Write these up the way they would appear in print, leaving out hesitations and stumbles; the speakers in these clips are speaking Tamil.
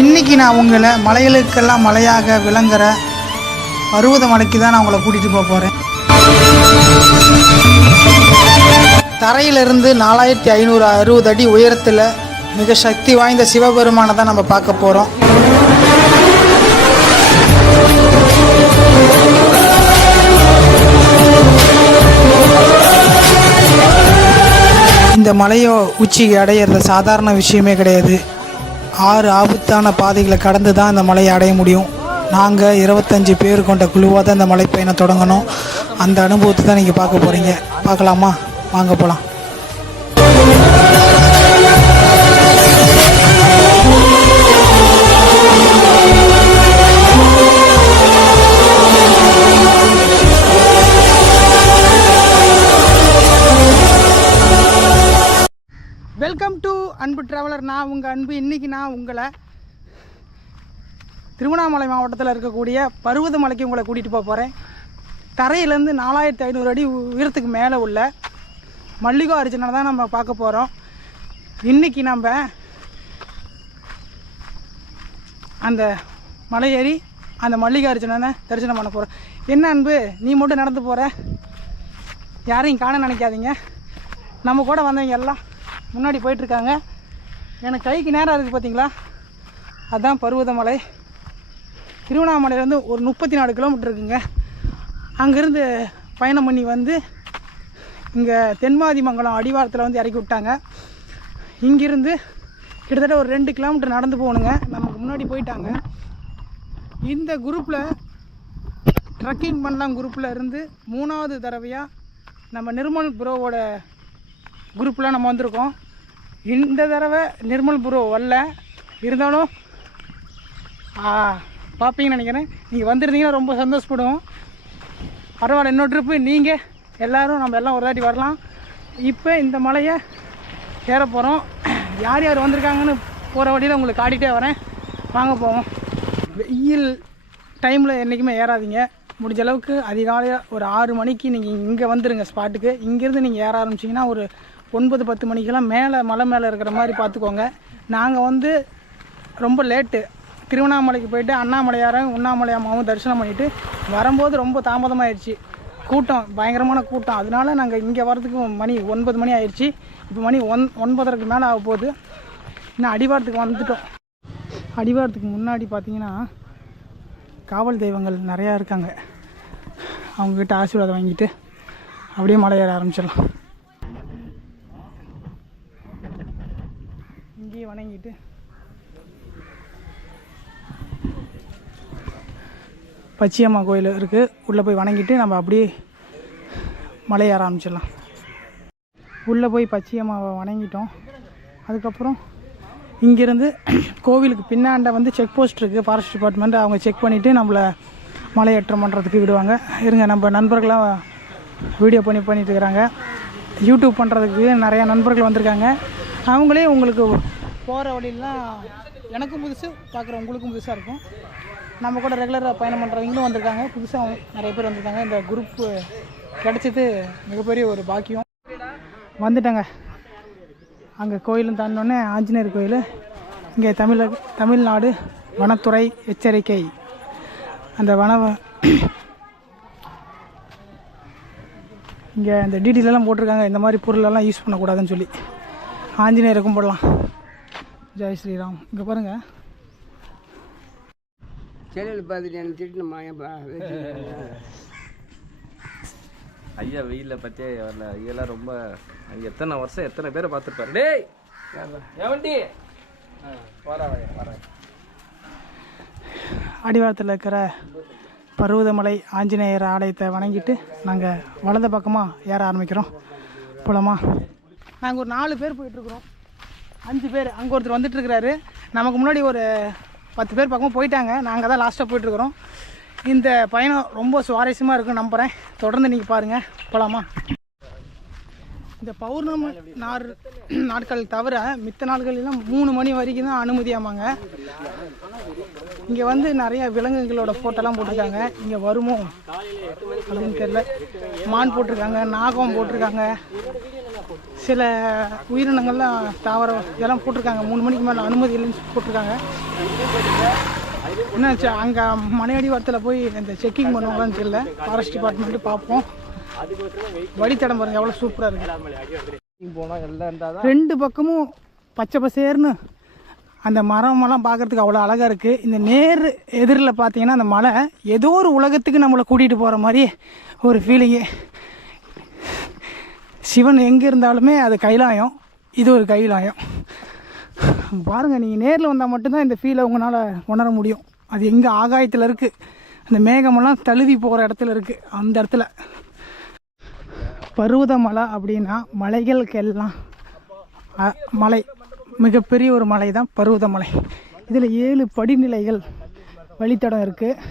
இன்றைக்கி நான் உங்களை மலைகளுக்கெல்லாம் மலையாக விளங்குற பருவதமலைக்கு தான் நான் உங்களை கூட்டிகிட்டு போக போகிறேன். தரையிலிருந்து 4560 அடி உயரத்தில் மிக சக்தி வாய்ந்த சிவபெருமானை தான் நம்ம பார்க்க போகிறோம். இந்த மலையோ உச்சிக்கு அடையிறது சாதாரண விஷயமே கிடையாது. 6 ஆபத்தான பாதைகளை கடந்து தான் இந்த மலையை அடைய முடியும். நாங்கள் 25 பேர் கொண்ட குழுவாக தான் இந்த மலை பயணம் தொடங்கணும். அந்த அனுபவத்தை தான் நீங்கள் பார்க்க போகிறீங்க. பார்க்கலாமா? வாங்க போகலாம். வெல்கம் டு அன்பு ட்ராவலர். நான் உங்கள் அன்பு. இன்றைக்கி நான் உங்களை திருவண்ணாமலை மாவட்டத்தில் இருக்கக்கூடிய பருவதமலைக்கு உங்களை கூட்டிகிட்டு போக போகிறேன். தரையிலேருந்து 4500 அடி உயரத்துக்கு மேலே உள்ள மல்லிகார்ஜுனனை தான் நம்ம பார்க்க போகிறோம். இன்றைக்கி நம்ம அந்த மலை ஏறி அந்த மல்லிகார்ஜுனனை தரிசனம் பண்ண போகிறோம். என்ன அன்பு, நீ மட்டும் நடந்து போகிற, யாரையும் காண நினைக்காதீங்க. நம்ம கூட வந்தவங்க எல்லாம் முன்னாடி போயிட்டுருக்காங்க. எனக்கு கைக்கு நேரம் இருக்குது பார்த்தீங்களா, அதுதான் பருவதமலை. திருவண்ணாமலையிலேருந்து ஒரு 34 கிலோமீட்டர் இருக்குங்க. அங்கேருந்து பயணம் பண்ணி வந்து இங்கே தென்மாதிமங்கலம் அடிவாரத்தில் வந்து இறக்கி விட்டாங்க. இங்கேருந்து கிட்டத்தட்ட ஒரு 2 கிலோமீட்டர் நடந்து போகணுங்க. நமக்கு முன்னாடி போயிட்டாங்க. இந்த குரூப்பில் ட்ரக்கிங் பண்ணலாம் குரூப்பில் இருந்து 3வது தடவையாக நம்ம நிர்மல் ப்ரோவோட குரூப்பில் நம்ம வந்திருக்கோம். இந்த தடவை நிர்மல் ப்ரோ வரல, இருந்தாலும் பார்ப்பீங்கன்னு நினைக்கிறேன். நீங்கள் வந்திருந்தீங்கன்னா ரொம்ப சந்தோஷப்படுவோம். பரவாயில்ல, இன்னொரு ட்ரிப்பு நீங்கள் எல்லோரும் நம்ம எல்லாம் ஒரு தாட்டி வரலாம். இப்போ இந்த மலையை ஏற போகிறோம். யார் யார் வந்திருக்காங்கன்னு போகிற வழியில் உங்களுக்கு காட்டிகிட்டே வரேன். வாங்க போவோம். வெயில் டைமில் என்றைக்குமே ஏறாதீங்க. முடிஞ்ச அளவுக்கு அதிகாலையில் ஒரு 6 மணிக்கு நீங்கள் இங்கே வந்துடுங்க ஸ்பாட்டுக்கு. இங்கேருந்து நீங்கள் ஏற ஆரம்பிச்சிங்கன்னா ஒரு 9-10 மணிக்கெல்லாம் மலை மேலே இருக்கிற மாதிரி பார்த்துக்கோங்க. நாங்கள் வந்து ரொம்ப லேட்டு திருவண்ணாமலைக்கு போயிட்டு அண்ணாமலையாரும் உண்ணாமலையாமாவும் தரிசனம் பண்ணிவிட்டு வரும்போது ரொம்ப தாமதமாகிடுச்சு. கூட்டம் பயங்கரமான கூட்டம். அதனால நாங்கள் இங்கே வரதுக்கு மணி 9 மணி ஆயிடுச்சு. இப்போ மணி 9:30க்கு மேலே ஆக போகுது. இன்னும் அடிவாரத்துக்கு வந்துட்டோம். அடிவாரத்துக்கு முன்னாடி பார்த்தீங்கன்னா காவல் தெய்வங்கள் நிறையா இருக்காங்க. அவங்கக்கிட்ட ஆசீர்வாதம் வாங்கிட்டு அப்படியே மலை ஏற ஆரம்பிச்சிடலாம். இங்கேயே வணங்கிட்டு பச்சியம்மா கோயில் இருக்குது, உள்ளே போய் வணங்கிட்டு நம்ம அப்படியே மலை ஏற ஆரம்பிச்சிடலாம். உள்ளே போய் பச்சியம்மாவை வணங்கிட்டோம். அதுக்கப்புறம் இங்கேருந்து கோவிலுக்கு பின்னாண்ட வந்து செக் போஸ்ட் இருக்குது, ஃபாரஸ்ட் டிபார்ட்மெண்ட். அவங்க செக் பண்ணிவிட்டு நம்மளை மலையேற்றம் பண்ணுறதுக்கு விடுவாங்க. இருங்க, நம்ம நண்பர்களாக வீடியோ பண்ணிட்டு இருக்கிறாங்க. யூடியூப் பண்ணுறதுக்கு நிறையா நண்பர்கள் வந்திருக்காங்க. அவங்களே உங்களுக்கு போகிற வழியெல்லாம் எனக்கும் புதுசு, பார்க்குற உங்களுக்கும் புதுசாக இருக்கும். நம்ம கூட ரெகுலராக பயணம் பண்ணுறவங்களும் வந்திருக்காங்க. புதுசாக நிறைய பேர் வந்திருக்காங்க. இந்த குரூப்பு கிடச்சது மிகப்பெரிய ஒரு பாக்கியம். வந்துட்டேங்க. அங்கே கோயிலும் தாண்டினோடனே ஆஞ்சநேயர் கோயில். இங்கே தமிழ்நாடு வனத்துறை எச்சரிக்கை. அந்த இங்கே அந்த டீட்டெயிலெல்லாம் போட்டிருக்காங்க, இந்த மாதிரி பொருளெல்லாம் யூஸ் பண்ணக்கூடாதுன்னு சொல்லி. ஆஞ்சநேயரை கும்பிடலாம். ஜெய் ஸ்ரீராம். இங்கே பாருங்கள், செல்லில் பார்த்துட்டு எனக்கு திட்டணுமா ஐயா வெயிலில் பற்றியே வரல. ஐயெல்லாம் ரொம்ப எத்தனை வருஷம் எத்தனை பேரை பார்த்துருப்பாரு. டேய் வண்டி வர அடிவாரத்தில் இருக்கிற பருவதமலை ஆஞ்சநேயர் ஆலயத்தை வணங்கிட்டு நாங்கள் வலது பக்கமாக ஏற ஆரம்பிக்கிறோம். போலாமா? நாங்கள் ஒரு 4 பேர் போயிட்டுருக்குறோம். 5 பேர். அங்கே ஒருத்தர் வந்துட்டுருக்கிறாரு. நமக்கு முன்னாடி ஒரு 10 பேர் பக்கமாக போயிட்டாங்க. நாங்கள் தான் லாஸ்ட்டாக போயிட்டுருக்குறோம். இந்த பயணம் ரொம்ப சுவாரஸ்யமாக இருக்குன்னு நம்புகிறேன். தொடர்ந்து நீங்கள் பாருங்கள். போகலாமா? இந்த பௌர்ணமி நாட்கள் தவிர மித்த நாட்களெல்லாம் 3 மணி வரைக்கும் தான் அனுமதியாமாங்க. இங்கே வந்து நிறைய விலங்குகளோட ஃபோட்டோலாம் போட்டிருக்காங்க. இங்கே வருமோ அப்படின்னு தெரியல. மான் போட்டிருக்காங்க, நாகம் போட்டிருக்காங்க, சில உயிரினங்கள்லாம் தாவரம் இதெல்லாம் போட்டிருக்காங்க. 3 மணிக்கு மேலே அனுமதி இல்லைன்னு போட்டிருக்காங்க. என்னாச்சு அங்கே மலையடி வாரத்தில் போய் இந்த செக்கிங் பண்ணுவாங்களான்னு தெரியல. ஃபாரஸ்ட் டிபார்ட்மெண்ட்டு பார்ப்போம். வழித்தடம் பாருங்க எவ்வளோ சூப்பராக இருக்குது. போனால் எல்லாம் இருந்தால் தான் 2 பக்கமும் பச்சை பசேர்னு அந்த மரமெல்லாம் பார்க்குறதுக்கு அவ்வளோ அழகாக இருக்குது. இந்த நேர் எதிரில் பார்த்தீங்கன்னா அந்த மலை ஏதோ ஒரு உலகத்துக்கு நம்மளை கூட்டிகிட்டு போகிற மாதிரி ஒரு ஃபீலிங்கு. சிவன் எங்கே இருந்தாலுமே அது கைலாயம், இது ஒரு கைலாயம். பாருங்கள், நீங்கள் நேரில் வந்தால் மட்டும்தான் இந்த ஃபீலை உங்களால் உணர முடியும். அது எங்கே ஆகாயத்தில் இருக்குது, அந்த மேகமெல்லாம் தழுவி போகிற இடத்துல இருக்குது. அந்த இடத்துல பருவதமலை அப்படின்னா மலைகளுக்கெல்லாம் மலை, மிகப்பெரிய ஒரு மலை தான் பருவதமலை. இதில் 7 படிநிலைகள் வழித்தடம் இருக்குது.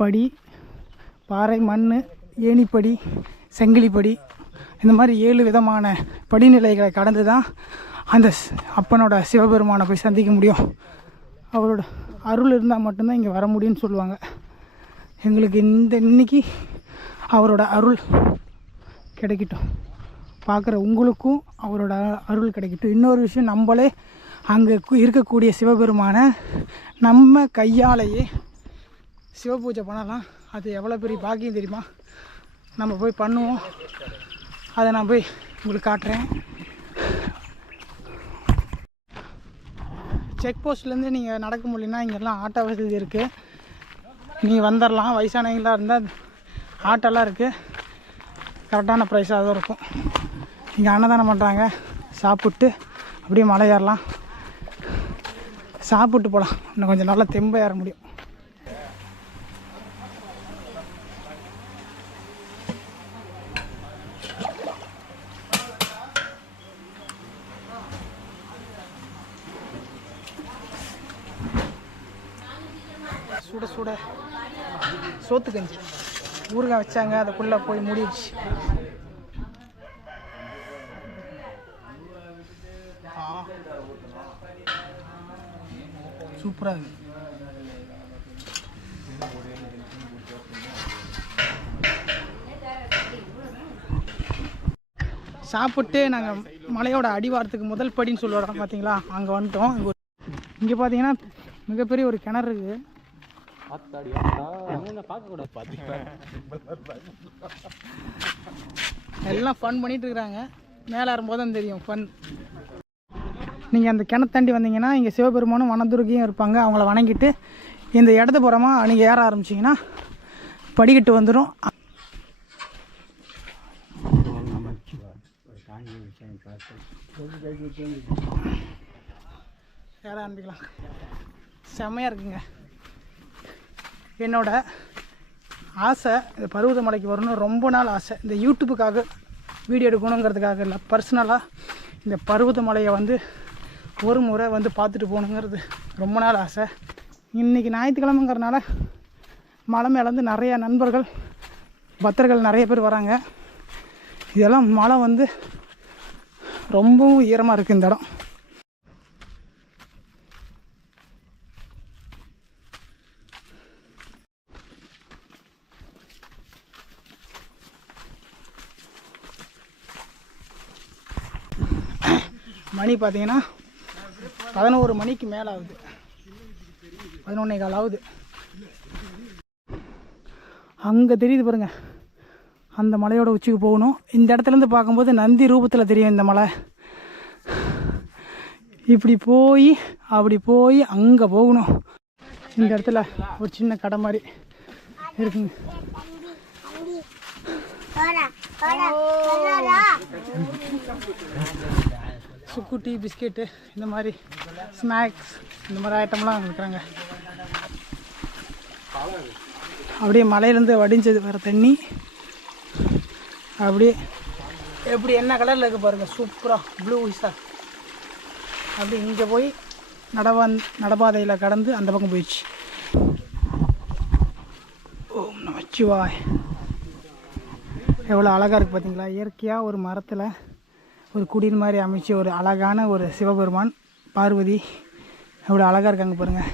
படி, பாறை, மண், ஏணிப்படி, செங்கிலிப்படி, இந்த மாதிரி 7 விதமான படிநிலைகளை கடந்து தான் அந்த அப்பனோட சிவபெருமானை போய் சந்திக்க முடியும். அவரோட அருள் இருந்தால் மட்டும்தான் இங்கே வர முடியும்னு சொல்லுவாங்க. எங்களுக்கு இன்னைக்கு அவரோட அருள் கிடைக்கட்டும். பார்க்குற உங்களுக்கும் அவரோட அருள் கிடைக்கட்டும். இன்னொரு விஷயம், நம்மளே அங்கே இருக்கக்கூடிய சிவபெருமானை நம்ம கையாலேயே சிவபூஜை பண்ணலாம். அது எவ்வளோ பெரிய பாக்கியம் தெரியுமா? நம்ம போய் பண்ணுவோம். அதை நான் போய் உங்களுக்கு காட்டுறேன். செக் போஸ்ட்லேருந்து நீங்கள் நடக்க முடியலன்னா இங்கெல்லாம் ஆட்டோ வசதி இருக்குது. நீங்கள் வந்துடலாம். வயசானவங்களாக இருந்தால் ஆட்டோலாம் இருக்குது. கரெக்டான ப்ரைஸாக தான் இருக்கும். இங்கே அன்னதானம் பண்ணுறாங்க. சாப்பிட்டு அப்படியே மலை ஏறலாம். சாப்பிட்டு போகலாம். இன்னும் கொஞ்சம் நல்லா தெம்ப ஏற முடியும். சுட சுட சோத்து கஞ்சி ஊறுகாய் வச்சாங்க. அதுக்குள்ளே போய் மூடிடுச்சு. சூப்பராக இருக்குது. சாப்பிட்டு நாங்கள் மலையோட அடிவாரத்துக்கு முதல் படின்னு சொல்லுவாங்க பார்த்தீங்களா, அங்கே வந்துட்டோம். இங்கே பார்த்தீங்கன்னா மிகப்பெரிய ஒரு கிணறு இருக்குது. எல்லாம் ஃபன் பண்ணிட்டு இருக்கிறாங்க. மேலே ஏறும்போது தான் தெரியும் ஃபன். நீங்கள் அந்த கிணத்தாண்டி வந்தீங்கன்னா இங்கே சிவபெருமானும் வனதுர்கியும் இருப்பாங்க. அவங்கள வணங்கிட்டு இந்த இடத்து புறமாக நீங்கள் ஏற ஆரம்பிச்சிங்கன்னா படிக்கட்டு வந்துடும். ஏற ஆரம்பிக்கலாம். செம்மையாக இருக்குங்க. என்னோட ஆசை இந்த பருவதமலைக்கு வரணும்னு ரொம்ப நாள் ஆசை. இந்த யூடியூப்புக்காக வீடியோ எடுக்கணுங்கிறதுக்காக இல்லை, பர்சனலாக இந்த பருவதமலையை வந்து ஒரு முறை வந்து பார்த்துட்டு போகணுங்கிறது ரொம்ப நாள் ஆசை. இன்றைக்கி ஞாயிற்றுக்கிழமைங்கிறனால மலை மேலேருந்து நிறையா நண்பர்கள் பக்தர்கள் நிறைய பேர் வராங்க. இதெல்லாம் மலை வந்து ரொம்பவும் ஈரமாக இருக்குது இந்த இடம். மணி பார்த்தீங்கன்னா 11 மணிக்கு மேலே ஆகுது. 11:15 ஆகுது. அங்கே தெரியுது பாருங்க, அந்த மலையோட உச்சிக்கு போகணும். இந்த இடத்துலேருந்து பார்க்கும்போது நந்தி ரூபத்தில் தெரியும் இந்த மலை. இப்படி போய் அப்படி போய் அங்கே போகணும். இந்த இடத்துல ஒரு சின்ன கடை மாதிரி இருக்குங்க. சுக்குட்டி, பிஸ்கெட்டு, இந்த மாதிரி ஸ்நாக்ஸ், இந்த மாதிரி ஐட்டம்லாம் விற்கிறாங்க. அப்படியே மலையிலேருந்து வடிஞ்சது வர தண்ணி அப்படியே எப்படி என்ன கலரில் இருக்குது பாருங்கள், சூப்பராக ப்ளூ விஸா. அப்படி இங்கே போய் நடபாதையில் கடந்து அந்த பக்கம் போயிடுச்சு. ஓம் நமச்சிவாய். எவ்வளோ அழகாக இருக்குது பார்த்தீங்களா? இயற்கையாக ஒரு மரத்தில் ஒரு குடில் மாதிரி அமைச்சு ஒரு அழகான ஒரு சிவபெருமான் பார்வதி எவ்வளோ அழகாக இருக்காங்க பாருங்கள்.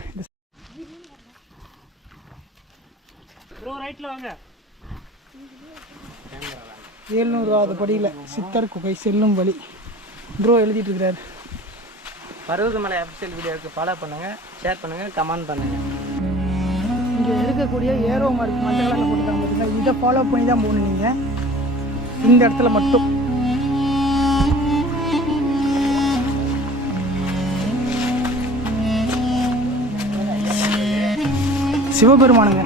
700வது படியில் சித்தர் குகை செல்லும் வழி ப்ரோ எழுதிட்டு இருக்கிறாரு. பருவதமலை அஃபிஷியல் வீடியோவுக்கு ஃபாலோ பண்ணுங்கள், ஷேர் பண்ணுங்கள், கமெண்ட் பண்ணுங்கள். இங்கே இருக்கக்கூடிய ஏரோ மார்க் மஞ்சள் கலரில் போட்டுருக்காங்க பார்த்தீங்கன்னா, இதை ஃபாலோ பண்ணி தான் போகணும் நீங்கள் இந்த இடத்துல மட்டும். சிவபெருமானுங்க.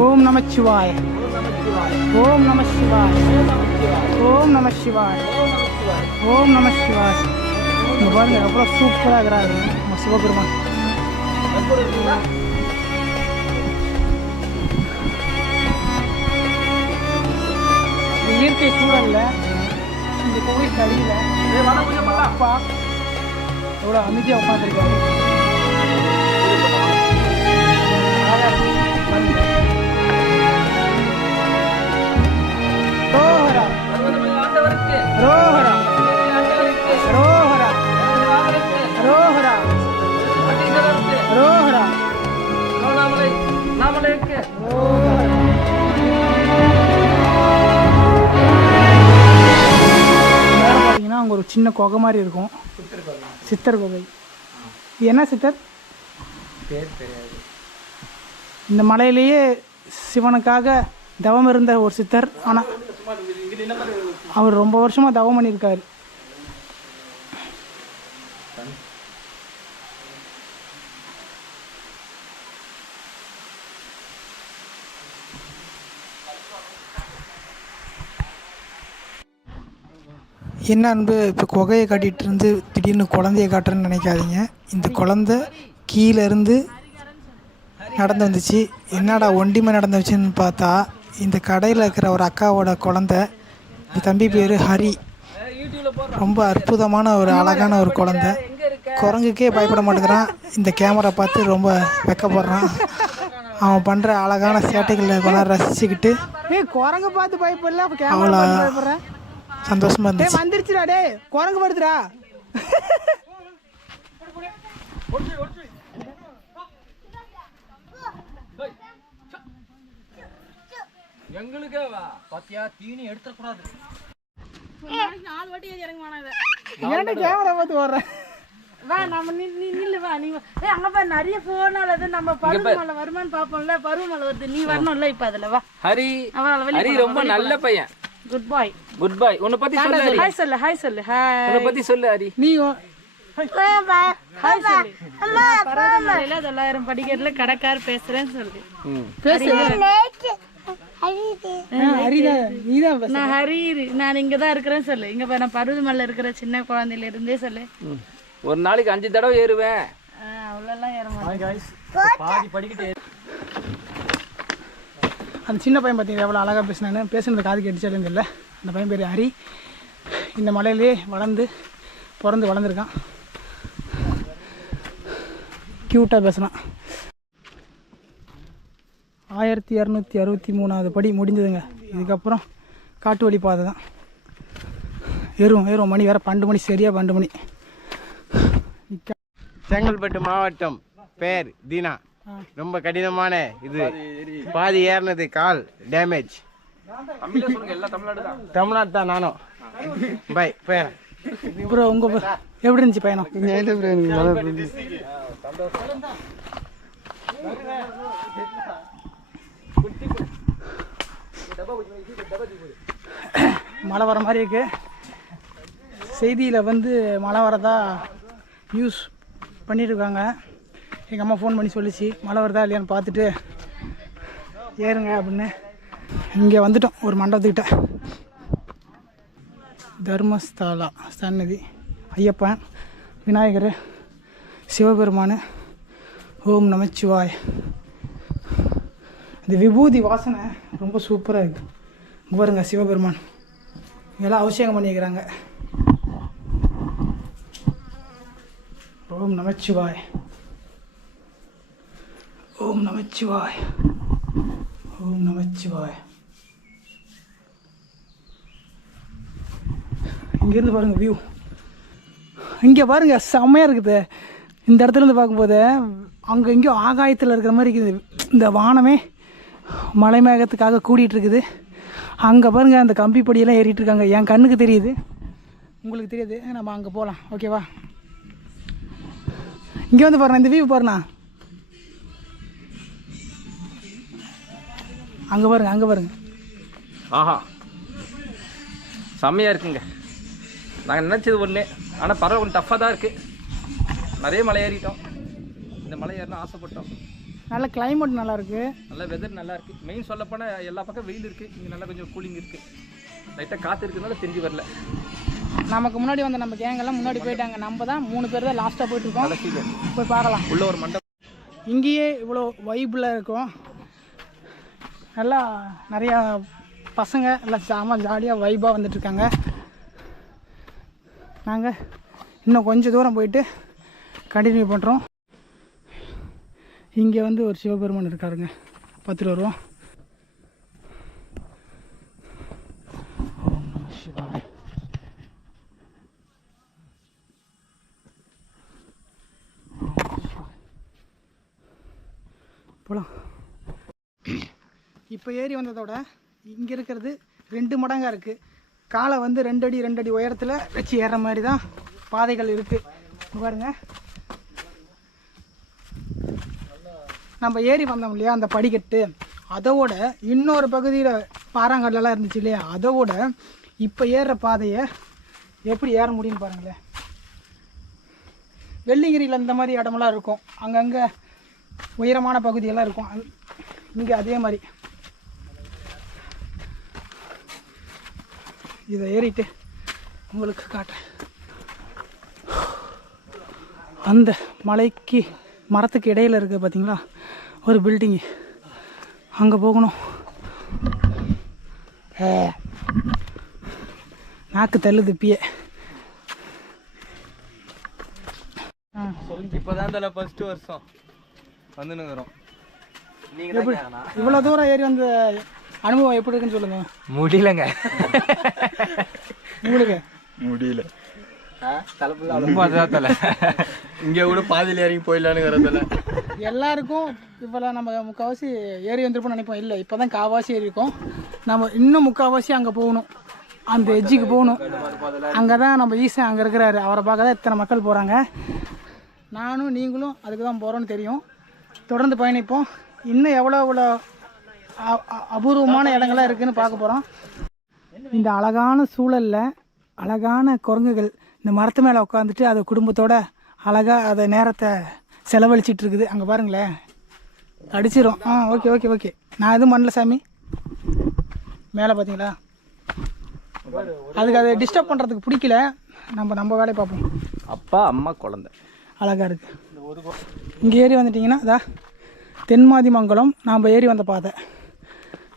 ஓம் நமச்சிவாய, ஓம் நமச்சிவாய, ஓம் நமச்சிவாய, ஓம் நமச்சிவாய. இங்கே பாருங்க எவ்வளோ சூப்பராக இருக்கிறாரு நம்ம சிவபெருமான். இயற்கை சூழல்ல இந்த கோவில் தடியில் அப்பா எவ்வளோ அமைதியாக உட்காந்துருக்காரு. ரோஹரா ரோஹரா ரோஹரா ரோஹரா ரோஹரா பார்த்தீங்கன்னா அங்கே ஒரு சின்ன குகை மாதிரி இருக்கும், சித்தர் குகை. இது என்ன சித்தர் பேர் தெரியாது. இந்த மலையிலேயே சிவனுக்காக தவம் இருந்த ஒரு சித்தர். ஆனால் அவர் ரொம்ப வருஷமாக தவம் பண்ணியிருக்காரு. என்ன அன்பு, இப்போ குகையை காட்டிகிட்டு இருந்து திடீர்னு குழந்தைய காட்டுறேன்னு நினைக்காதீங்க. இந்த குழந்தை கீழே இருந்து நடந்து வந்துச்சு. என்னடா ஒண்டிமை நடந்து வச்சுன்னு பார்த்தா இந்த கடையில் இருக்கிற ஒரு அக்காவோட குழந்தை. இந்த தம்பி பேர் ஹரி. ரொம்ப அற்புதமான ஒரு அழகான ஒரு குழந்தை. குரங்குக்கே பயப்பட மாட்டேங்கிறான். இந்த கேமரா பார்த்து ரொம்ப வெக்கப்படுறான். அவன் பண்ணுற அழகான சேட்டைகளை கொஞ்சம் ரசிச்சுக்கிட்டு குரங்கு பார்த்து பயப்படல, அவ்வளோ சந்தோஷமா இருந்துச்சு. வந்துருச்சுடா டே, குரங்கு படுத்துடா. எங்களுக்கே வா பாத்தியா, தீனி எடுத்துக்கூடாது. ஏன்டா கேமரா பார்த்து வர்றேன்? வா நம்ம நில்லு வா. நீ அங்க பாரு நிறைய போனால நம்ம பருவமலை வருமானு பாப்போம்ல. பருவமலை வருது, நீ வரணும்ல இப்ப அதுல. வா ஹரி, ஹரி ரொம்ப நல்ல பையன். குட் பாய், குட் பாய். உன்னை பத்தி சொல்லு. ஹாய் சொல்லு, ஹாய் சொல்லு, ஹாய். உன்னை பத்தி சொல்லு ஹரி. நீ ஹாய் சொல்லு. பருவமலையில 900 படிக்கட்டுல கடைக்கார் பேசுறேன்னு சொல்லு. நான் ஹரி, நான் இங்கதான் இருக்கிறேன்னு சொல்லு. இங்க பாரு, நான் பருவமலை இருக்கிற சின்ன குழந்தையில இருந்தே சொல்லு. ஒரு நாளைக்கு 5 தடவை ஏறுவேன். அவ்வளோலாம் ஏற மாட்டேன். பாதி படிக்கிட்டு அந்த சின்ன பையன் பார்த்தீங்கன்னா எவ்வளோ அழகாக பேசினான்னு. பேசுனது காது கேட்டுச்சாலும் இல்லை. அந்த பையன் பேர் ஹரி. இந்த மலையிலே பிறந்து வளர்ந்துருக்கான். க்யூட்டாக பேசினான். 1263வது படி முடிஞ்சதுங்க. இதுக்கப்புறம் காட்டு வழி பாதை தான். ஏறுவோம். மணி வேறு 12 மணி, சரியாக 12 மணி. செங்கல்பட்டு மாவட்டம், பேர் தீனா. ரொம்ப கடினமான இது. பாதி ஏறினது, கால் டேமேஜ். தமிழ்நாடு தான் நானும். பை போயிடறேன். அப்புறம் உங்கள் எப்படி இருந்துச்சு பயணம்? மழை வர மாதிரி இருக்கு. செய்தியில் மழை வரதா நியூஸ் பண்ணிட்டுருக்காங்க. எங்கள் அம்மா ஃபோன் பண்ணி சொல்லிச்சு மழை வருதா இல்லையான்னு பார்த்துட்டு ஏறுங்க அப்படின்னு. இங்கே வந்துட்டோம் ஒரு மண்டபத்துக்கிட்ட. தர்மஸ்தலா சன்னதி, ஐயப்பன், விநாயகர், சிவபெருமான், ஓம் நமச்சிவாய். இந்த விபூதி வாசனை ரொம்ப சூப்பராக இருக்குது. இங்கே பாருங்க, சிவபெருமான் இதெல்லாம் அபிஷேகம் பண்ணிக்கிறாங்க. ஓம் நமச்சிவாய், ஓம் நமச்சிவாய், ஓம் நமச்சிவாய். இங்கேருந்து பாருங்கள் வியூ. இங்கே பாருங்கள் செம்மையாக இருக்குது. இந்த இடத்துலேருந்து பார்க்கும்போது அங்கே எங்கேயோ ஆகாயத்தில் இருக்கிற மாதிரி இருக்குது. இந்த வானமே மலை மேகத்துக்காக கூடிட்டு இருக்குது. அங்கே பாருங்கள் அந்த கம்பி படியெல்லாம் ஏறிட்டு இருக்காங்க. என் கண்ணுக்கு தெரியுது, உங்களுக்கு தெரியுது. நம்ம அங்கே போகலாம், ஓகேவா? இங்கே வந்து பாருண்ணா, இந்த வியூ பாருண்ணா. அங்கே பாருங்க, அங்கே பாருங்க. ஆஹா, செம்மையாக இருக்குங்க. நாங்கள் நினச்சது ஒன்று, ஆனால் பரவாயில்ல, கொஞ்சம் டஃப்பாக தான் இருக்குது. நிறைய மலை ஏறிட்டோம். இந்த மலை ஏறணும் ஆசைப்பட்டோம். நல்ல கிளைமேட் நல்லா இருக்கு, நல்ல வெதர் நல்லா இருக்குது. மெயின் சொல்லப்போனால் எல்லா பக்கம் வெயில் இருக்குது, இங்கே நல்லா கொஞ்சம் கூலிங் இருக்குது. லைட்டாக காற்று இருக்கிறதுனால தெரிஞ்சு வரல. நமக்கு முன்னாடி வந்த நம்ம கேங்கெல்லாம் முன்னாடி போயிட்டாங்க. நம்ம தான் 3 பேர் தான் லாஸ்ட்டாக போயிட்டுருக்கோம். போய் பார்க்கலாம். உள்ள ஒரு மண்டபம், இங்கேயே இவ்வளோ வைபிளாக இருக்கும். நல்லா நிறையா பசங்க எல்லாம் சாம ஜாலியாக வைபாக வந்துட்டுருக்காங்க. நாங்கள் இன்னும் கொஞ்சம் தூரம் போயிட்டு கண்டினியூ பண்ணுறோம். இங்கே வந்து ஒரு சிவபெருமான் இருக்காருங்க, 10 ரூபா. போகலாம். இப்போ ஏறி வந்ததோட இங்கே இருக்கிறது 2 மடங்காக இருக்குது. காலை வந்து 2 அடி 2 அடி உயரத்தில் வச்சு ஏறுற மாதிரி தான் பாதைகள் இருக்குது. பாருங்க, நம்ம ஏறி வந்தோம் இல்லையா அந்த படிக்கட்டு, அதோட இன்னொரு பகுதியில் பாறாங்கல்லாம் இருந்துச்சு இல்லையா, அதோட இப்போ ஏறுற பாதையை எப்படி ஏற முடியும்னு பாருங்களேன். வெள்ளிங்கிரியில் இந்த மாதிரி இடமெல்லாம் இருக்கும், அங்கங்கே உயரமான பகுதியெல்லாம் இருக்கும். இங்கே அதே மாதிரி இதை ஏறிட்டு உங்களுக்கு காட்டுறேன். அந்த மலைக்கு மரத்துக்கு இடையில் இருக்குது பார்த்தீங்களா ஒரு பில்டிங்கு, அங்கே போகணும். நாக்கு தள்ளுது இப்பயே. இப்போதான் தல ஃபர்ஸ்ட் வருஷம் வந்துனுங்கிறோம். எப்படி இவ்வளோ தூரம் ஏறி வந்த அனுபவம் எப்படி இருக்குன்னு சொல்லுங்க. முடியலங்க, உங்களுக்கு முடியல. இங்கே கூட பாதியில் இறங்கி போயிடலானுங்கிறதுல எல்லாருக்கும் இப்போலாம் நம்ம முக்கால்வாசி ஏறி வந்துருப்போம்னு நினைப்போம். இல்லை, இப்போ தான் காவாசி ஏறி இருக்கோம். நம்ம இன்னும் முக்கால்வாசி அங்கே போகணும், அந்த எஜ்ஜுக்கு போகணும். அங்கே தான் நம்ம ஈசன் அங்கே இருக்கிறாரு, அவரை பார்க்க தான் இத்தனை மக்கள் போகிறாங்க. நானும் நீங்களும் அதுக்கு தான் போகிறோன்னு தெரியும். தொடர்ந்து பயணிப்போம். இன்னும் எவ்வளோ அபூர்வமான இடங்கள்லாம் இருக்குதுன்னு பார்க்க போகிறோம். இந்த அழகான சூழலில் அழகான குரங்குகள் இந்த மரத்து மேலே உட்காந்துட்டு அது குடும்பத்தோடு அழகாக அதை நேரத்தை செலவழிச்சிட்டு இருக்குது. அங்கே பாருங்களேன், அடிச்சிடும். ஓகே ஓகே ஓகே, நான் எதுவும் பண்ணல சாமி. மேலே பார்த்தீங்களா, அதுக்கு அதை டிஸ்டர்ப் பண்ணுறதுக்கு பிடிக்கல. நம்ம வேலையை பார்ப்போம். அப்பா அம்மா குழந்தை அழகாக இருக்குது. இங்கே ஏறி வந்துட்டிங்கன்னா அதா தென்மாதிமங்கலம் நாம் ஏறி வந்த பாதை.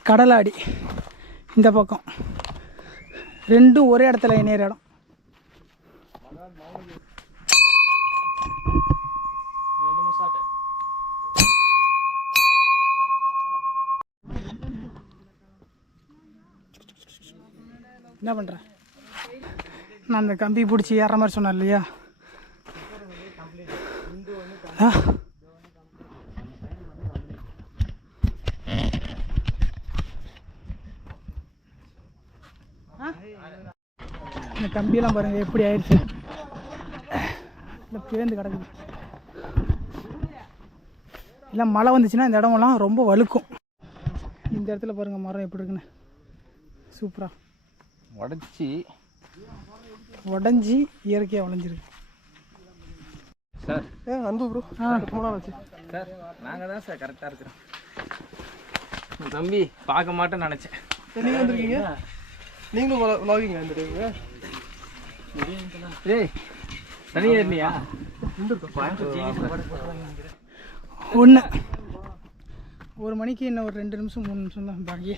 கடலாடி இந்த பக்கம், ரெண்டும் ஒரே இடத்துல இணையிற இடம். என்ன பண்ணுறேன் நான் அந்த கம்பி பிடிச்சி ஏற மாதிரி சொன்னேன் இல்லையா, இந்த கம்பியெல்லாம் பாருங்கள் எப்படி ஆயிடுச்சு, இல்லை பேர்ந்து கிடக்குது. இல்லை மழை வந்துச்சுன்னா இந்த இடமெல்லாம் ரொம்ப வழுக்கும். இந்த இடத்துல பாருங்கள் மரம் எப்படி இருக்குன்னு, சூப்பராக உடஞ்சி இயற்கையாக வளைஞ்சிருக்கு. சார் அன்பு ப்ரோ, சார் நாங்கள் தான் சார் கரெக்டாக இருக்கிறோம். தம்பி பார்க்க மாட்டேன்னு நினச்சேன். நீங்கள் வந்துருக்கீங்க, நீங்களும் vlogging இந்த டைமுங்க. ஏய் தனியாக இருந்தியா? ஒன்று ஒரு மணிக்கு இன்னும் ஒரு 2 நிமிஷம் 3 நிமிஷம் தான் பாக்கி.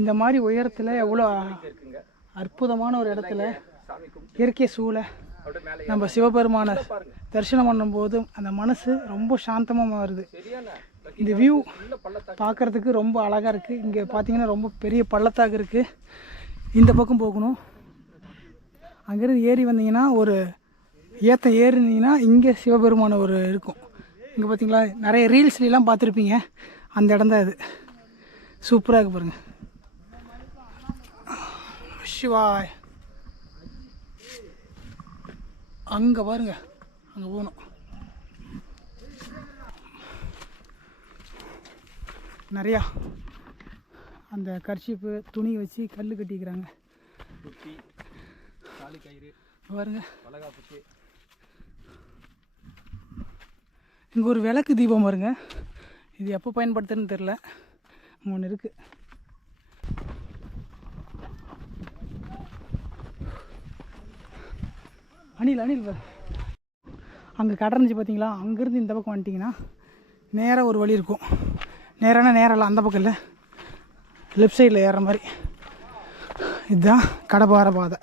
இந்த மாதிரி உயரத்தில் எவ்வளோ அற்புதமான ஒரு இடத்துல இயற்கை சூழ நம்ம சிவபெருமான தரிசனம் பண்ணும்போது அந்த மனசு ரொம்ப சாந்தமாக வருது. இந்த வியூ பார்க்குறதுக்கு ரொம்ப அழகாக இருக்குது. இங்கே பார்த்தீங்கன்னா ரொம்ப பெரிய பள்ளத்தாக்கு இருக்குது. இந்த பக்கம் போகணும். அங்கேருந்து ஏறி வந்தீங்கன்னா ஒரு ஏறினீங்கன்னா இங்கே சிவபெருமான ஒரு இருக்கும். இங்கே பார்த்தீங்களா, நிறைய ரீல்ஸ்லாம் பார்த்துருப்பீங்க. அந்த இடம் தான் இது. சூப்பராக இருக்கு பாருங்கள். சிவாய் அங்கே பாருங்க, அங்கே போகணும். நிறையா அந்த கர்ஷிப்பு துணி வச்சு கல் கட்டிக்கிறாங்க பாருங்க. இங்கே ஒரு விளக்கு தீபம் பாருங்க. இது எப்போ பயன்படுத்துன்னு தெரில, ஒன்று இருக்குது. அணில் அங்கே கடறிஞ்சு பார்த்தீங்களா? அங்கேருந்து இந்த பக்கம் வந்துட்டிங்கன்னா நேராக ஒரு வழி இருக்கும். நேரான நேரில் அந்த பக்கம் இல்லை, லெஃப்ட் சைடில் ஏறுற மாதிரி. இதுதான் கடப்பாறை பாதை.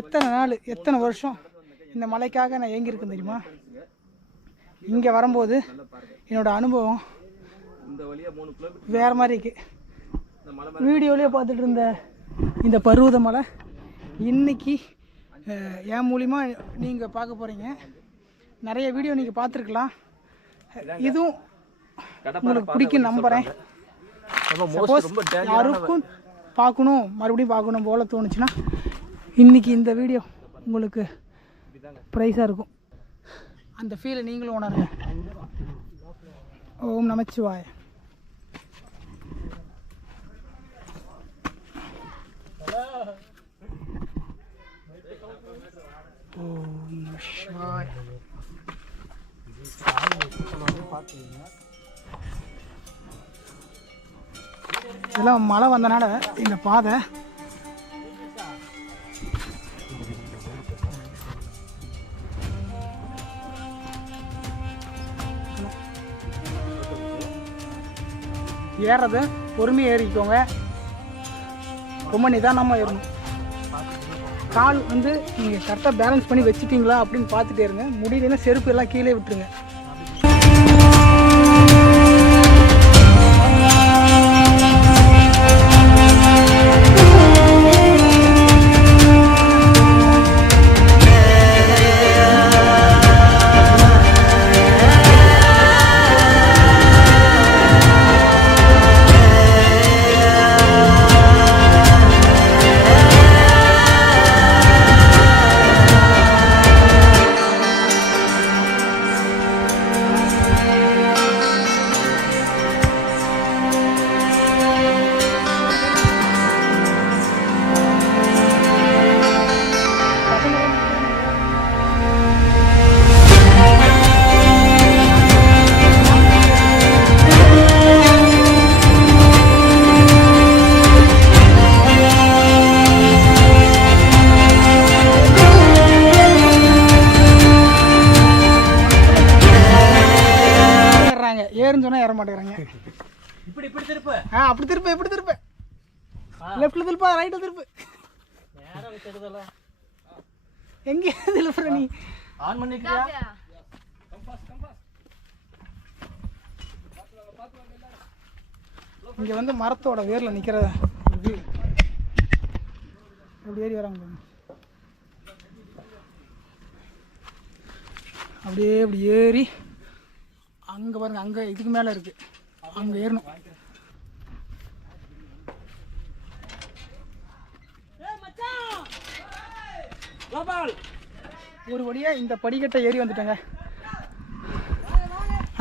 எத்தனை நாள் எத்தனை வருஷம் இந்த மலைக்காக நான் ஏங்கியிருக்கேன் தெரியுமா? இங்கே வரும்போது என்னோடய அனுபவம் வேறு மாதிரி இருக்குது. வீடியோலேயே பார்த்துட்டு இருந்த இந்த பருவத மலை இன்றைக்கி என் மூலிமா நீங்கள் பார்க்க போகிறீங்க. நிறைய வீடியோ நீங்கள் பார்த்துருக்கலாம். இதுவும் உங்களுக்கு பிடிக்கும் நம்புகிறேன். சப்போஸ் யாருக்கும் பார்க்கணும், மறுபடியும் பார்க்கணும் போல் தோணுச்சுன்னா இன்றைக்கி இந்த வீடியோ உங்களுக்கு ப்ரைஸாக இருக்கும். அந்த ஃபீலை நீங்களும் உணருங்க. ஓம் நமச்சிவாய. ஓம் நமச்சிவாய. இதெல்லாம் மழை வந்தனால இந்த பாதை ஏறது பொறுமையாக ஏறிக்கோங்க. ரொம்ப நிதானமாக ஏறணும். கால் வந்து நீங்கள் கரெக்டாக பேலன்ஸ் பண்ணி வச்சுட்டிங்களா அப்படின்னு பார்த்துட்டே இருங்க. முடியலன்னா செருப்பு எல்லாம் கீழே விட்டுருங்க. ஏறுன்னு சொன்னா ஏற மாட்டேங்கிறாங்க. இப்படி இப்படி திருப்பு. அப்படி திருப்பு. எப்படி திருப்பு? லெஃப்ட்ல திருப்பா, ரைட்ல திருப்பு. நேரா தெரிதல. எங்க திருப்புற நீ? ஆன் பண்ணிட்டியா? இங்க வந்து மரத்தோட வேர்ல நிக்கிற அப்படி ஏறி வராங்க. அப்படியே அப்படி ஏறி அங்கே பாருங்க, அங்கே இதுக்கு மேலே இருக்குது, அங்கே ஏறணும். ஒரு வழியாக இந்த படிக்கட்டை ஏறி வந்துட்டேங்க.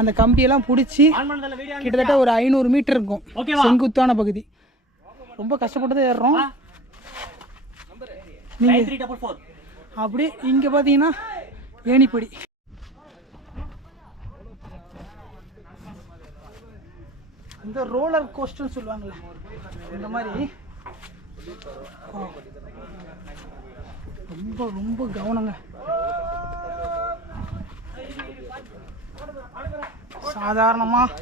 அந்த கம்பியெல்லாம் பிடிச்சி கிட்டத்தட்ட ஒரு 500 மீட்டர் இருக்கும் செங்குத்தான பகுதி. ரொம்ப கஷ்டப்பட்டு ஏறுறோம். நீங்கள் அப்படி இங்கே பார்த்தீங்கன்னா ஏணிப்படி. இந்த ரோலர் கோஸ்டர்னு சொல்லுவாங்கள்ல, இந்த மாதிரி ரொம்ப ரொம்ப கவனங்க. சாதாரணமாக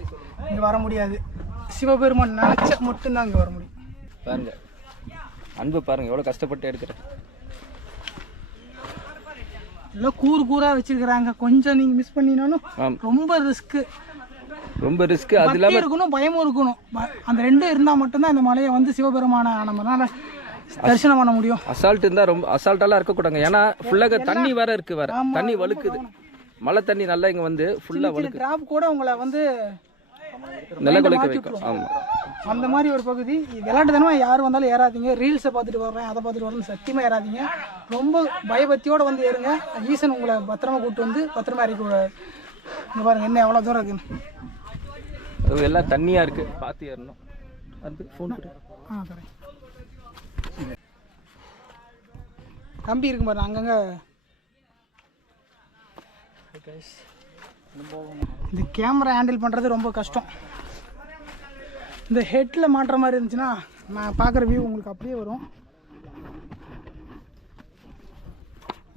இங்கே வர முடியாது. சிவபெருமான் நினச்சா மட்டும்தான் இங்கே வர முடியும். பாருங்க அன்பு பாருங்க எவ்வளோ கஷ்டப்பட்டு எடுக்கிறேன். எல்லாம் கூறாக வச்சிருக்கிறாங்க. கொஞ்சம் நீங்கள் மிஸ் பண்ணினாலும் ரொம்ப ரிஸ்க்கு. அது இல்லாமல் இருக்கணும், பயமும் இருக்கணும். அந்த ரெண்டும் இருந்தால் மட்டும்தான் இந்த மலையை வந்து சிவபெருமான நம்மளால தரிசனம் பண்ண முடியும். அசால்ட் இருந்தால் ரொம்ப அசால்ட்டாலாம் இருக்கக்கூடாங்க. ஏன்னா ஃபுல்லாக தண்ணி வேற இருக்கு, வேற தண்ணி வழுக்குது. மழை தண்ணி நல்லா இங்கே வந்து ஃபுல்லாக வழுக்குது. டிராப் கூட உங்களை வந்து நல்லா குளிக்க வைக்கும். ஆமாம், அந்த மாதிரி ஒரு பகுதி. விளையாட்டு தானே யாரும் வந்தாலும் ஏறாதீங்க. ரீல்ஸை பார்த்துட்டு வர்றேன், அதை பார்த்துட்டு வரேன், சத்தியமாக ஏறாதீங்க. ரொம்ப பயபக்தியோடு வந்து ஏறுங்க. ஈசன் உங்களை பத்திரமா கூப்பிட்டு வந்து பத்திரமா இறக்கி விடாது. இங்கே பாருங்க என்ன எவ்வளோ தூரம் இருக்குன்னு. அது எல்லாம் தண்ணியாக இருக்குது, பார்த்து ஏறணும். அது ஃபோன் தரேன். கம்பி இருக்கும் பாருங்க அங்கங்கே. இந்த கேமரா ஹேண்டில் பண்ணுறது ரொம்ப கஷ்டம். இந்த ஹெட்டில் மாட்டுற மாதிரி இருந்துச்சுன்னா நான் பார்க்குற வியூ உங்களுக்கு அப்படியே வரும்.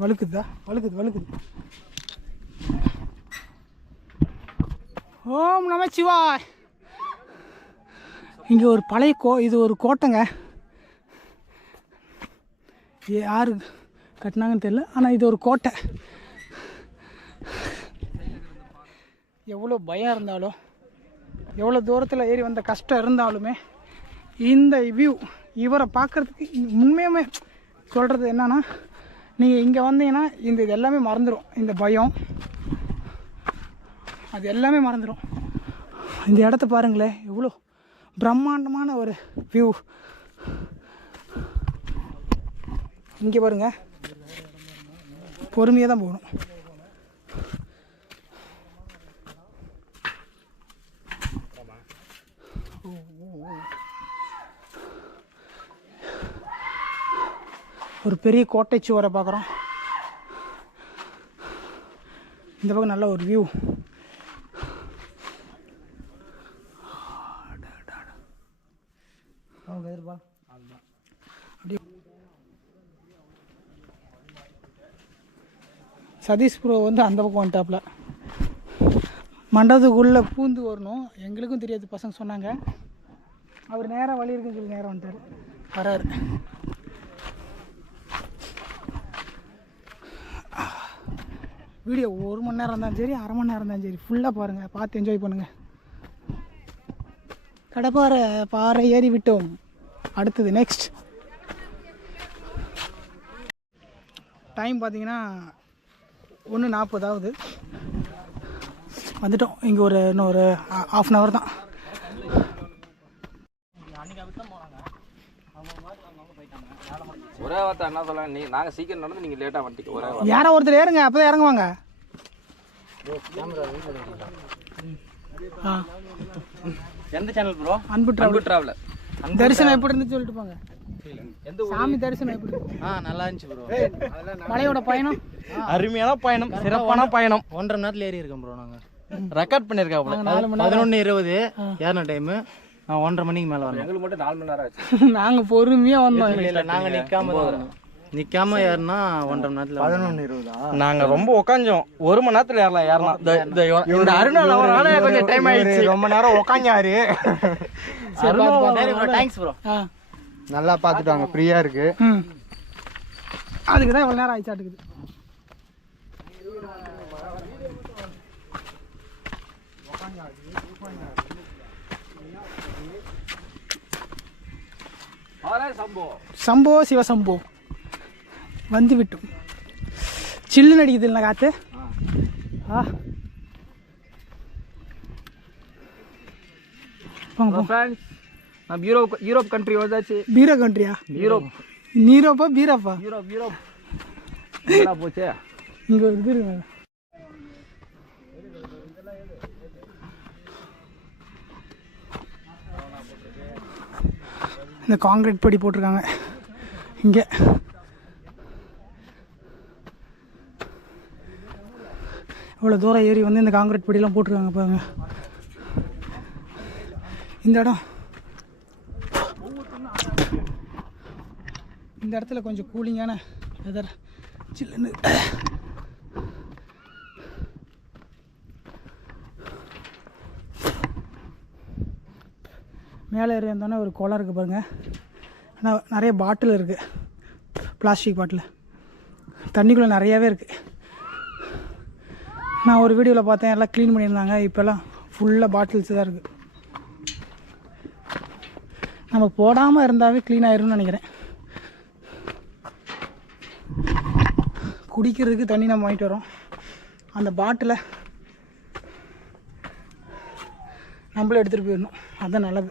வழுக்குது. ஓம் நம சிவாய். இங்கே ஒரு பழைய இது ஒரு கோட்டைங்க. யார் கட்டினாங்கன்னு தெரியல, ஆனால் இது ஒரு கோட்டை. எவ்வளோ பயம் இருந்தாலும், எவ்வளோ தூரத்தில் ஏறி வந்த கஷ்டம் இருந்தாலுமே இந்த வியூ இவரை பார்க்குறதுக்கு உண்மையுமே சொல்கிறது என்னன்னா, நீங்கள் இங்கே வந்தீங்கன்னா இது எல்லாமே மறந்துடும். இந்த பயம் அது எல்லாமே மறந்துடும். இந்த இடத்த பாருங்களேன், எவ்வளோ பிரம்மாண்டமான ஒரு வியூ. இங்கே பாருங்க, பொறுமையாக தான் போகணும். ஒரு பெரிய கோட்டை சுவரை பார்க்குறோம். இந்த பக்கம் நல்ல ஒரு வியூ. சதீஷ் ப்ரோ வந்து அந்த பக்கம் வந்துட்டாப்புல. மண்டபத்துக்குள்ளே பூந்து வரணும். எங்களுக்கும் தெரியாது, பசங்க சொன்னாங்க. அவர் நேராக வழி இருக்குன்னு சொல்லி நேரம் வந்துட்டார். வராரு. வீடியோ 1 மணி நேரம் இருந்தாலும் சரி, அரை மணி நேரம் இருந்தாலும் சரி, ஃபுல்லாக பாருங்கள், பார்த்து என்ஜாய் பண்ணுங்கள். பாறை ஏறி விட்டோம். அடுத்தது நெக்ஸ்ட் டைம் பார்த்தீங்கன்னா 1:40 ஆகுது. வந்துட்டோம். இங்கே இன்னும் ஒரு ½ அன் ஹவர் தான். ஒரே வார்த்தை என்ன சொல்லலாம், நாங்கள் சீக்கிரம் நடந்து நீங்கள் லேட்டாக வந்துட்டீங்க. ஒரே வார்த்தை, யாரோ ஒருத்தர் ஏறுங்க, அப்போ தான் இறங்குவாங்க. எந்த சேனல் ப்ரோ? அன்பு டிராவலர். தரிசனம் எப்படி இருந்துச்சு சொல்லிட்டு போங்க. சாமி தரிசனம் எப்படி? நல்லா இருந்துச்சு ப்ரோ. மலையோட பயணம் அருமையான பயணம், சிறப்பான பயணம். 1.5 மணி நேரத்தில் ஏறி இருக்கோம் ப்ரோ. நாங்கள் ரெக்கார்ட் பண்ணியிருக்கோம். 11:20 ஏறின டைமு. 1:30 மணிக்கு மேலே வரோம். எங்களுக்கு மட்டும் 4 மணி நேரம் ஆச்சு. நாங்கள் பொறுமையாக வந்தோம். இல்லை, நாங்கள் நிற்காம ஏறினா 1.5 மணி நேரத்தில் 11:20. நாங்கள் ரொம்ப உட்காந்தோம். 1 மணி நேரத்தில் ஏறலாம். இந்த அருணால அவரால கொஞ்சம் டைம் ஆயிடுச்சு. ரொம்ப நேரம் உட்காந்தாரு. Thanks bro. நல்லா பார்த்துட்டாங்க, ஃப்ரீயாக இருக்கு. அதுக்கு தான் இவ்வளோ நேரம் ஆயிடுச்சாட்டுக்குது. சம்போ சிவசம்போ வந்து விட்டோம். சில்லுன்னு அடிக்குது இல்லை காற்று. நம்ம யூரோப் கண்ட்ரி வந்தாச்சு. பீரோ கண்ட்ரியா? நீரோப்பா பீரோப்பா? யூரோப் போச்சே. இங்கே ஒரு இது இருக்கு. இந்த காங்கிரீட் படி போட்டிருக்காங்க இங்கே. இவ்வளோ தூரம் ஏறி வந்து இந்த காங்கிரீட் படியெல்லாம் போட்டிருக்காங்க பாருங்க. இந்த இடத்துல கொஞ்சம் கூலிங்கான வெதர், சில்லுன்னு. மேலே ஏறி வந்தோன்னே ஒரு குளம் இருக்குது பாருங்கள். நிறைய பாட்டில் இருக்குது, பிளாஸ்டிக் பாட்டில் தண்ணிக்குள்ளே நிறையாவே இருக்குது. நான் ஒரு வீடியோவில் பார்த்தேன், எல்லாம் க்ளீன் பண்ணியிருந்தாங்க. இப்போல்லாம் ஃபுல்லாக பாட்டில்ஸ் தான் இருக்குது. நம்ம போடாமல் இருந்தாவே க்ளீன் ஆயிரும்னு நினைக்கிறேன். குடிக்கிறதுக்கு தண்ணி நம்ம வாங்கிட்டு வரோம், அந்த பாட்டிலை நம்மளே எடுத்துகிட்டு போயிடணும், அதுதான் நல்லது.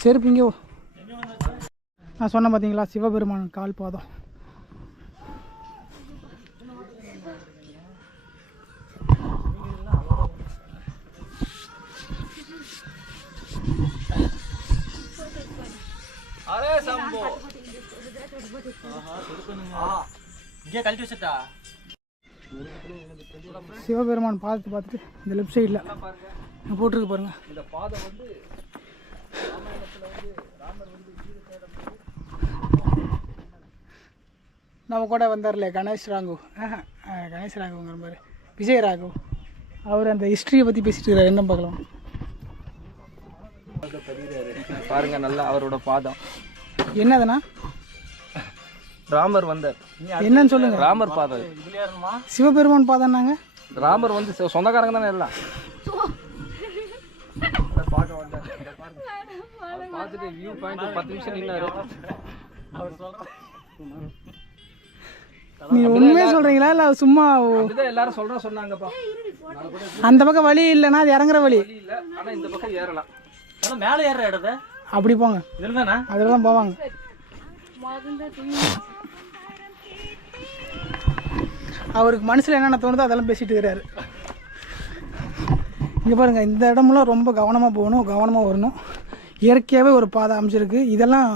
செருப்பு இங்கே நான் சொன்னேன் பார்த்தீங்களா, சிவபெருமான் கால் பாதம். சிவபெருமான் பாதத்தை பார்த்துட்டு இந்த லெஃப்ட் சைடில் போட்டிருக்கு பாருங்க. இந்த பாதம் வந்து நம்ம கூட வந்தார்ல கணேஷ் ராகு, கணேஷ் ராகுங்கிற மாதிரி விஜய் ராகு, அவர் அந்த ஹிஸ்ட்ரியை பற்றி பேசிட்டு இருக்கிறார். என்ன பார்க்கலாம் பாருங்க, நல்லா அவரோட பாதம் என்னதுண்ணா? ராமர் வந்தார், என்னன்னு சொல்லுங்க. ராமர் பாதம், சிவபெருமான் பாதம்னாங்க. ராமர் வந்து சொந்தக்காரங்க தானே எல்லாம். பார்க்க வந்தார், பார்த்துட்டு வியூ பாயிண்ட் 10 நிமிஷம் நின்னாரு. நீ உண்மையே சொல்றீங்களா இல்லை சும்மா? அப்படிதான் எல்லாரும் சொன்னாங்கப்பா. அந்த பக்கம் வழி இல்லைன்னா அது இறங்குற வழி இல்ல, ஆனா இந்த பக்கம் ஏறலாம். மேலே ஏற இடத்த அப்படி போங்க, இதில் தானே அதில் தான் போவாங்க. அவருக்கு மனசில் என்னென்ன தோணுதோ அதெல்லாம் பேசிட்டு இருக்கிறாரு. இங்கே பாருங்கள், இந்த இடமெல்லாம் ரொம்ப கவனமாக போகணும், கவனமாக வரணும். இயற்கையாகவே ஒரு பாதை அமைச்சிருக்கு, இதெல்லாம்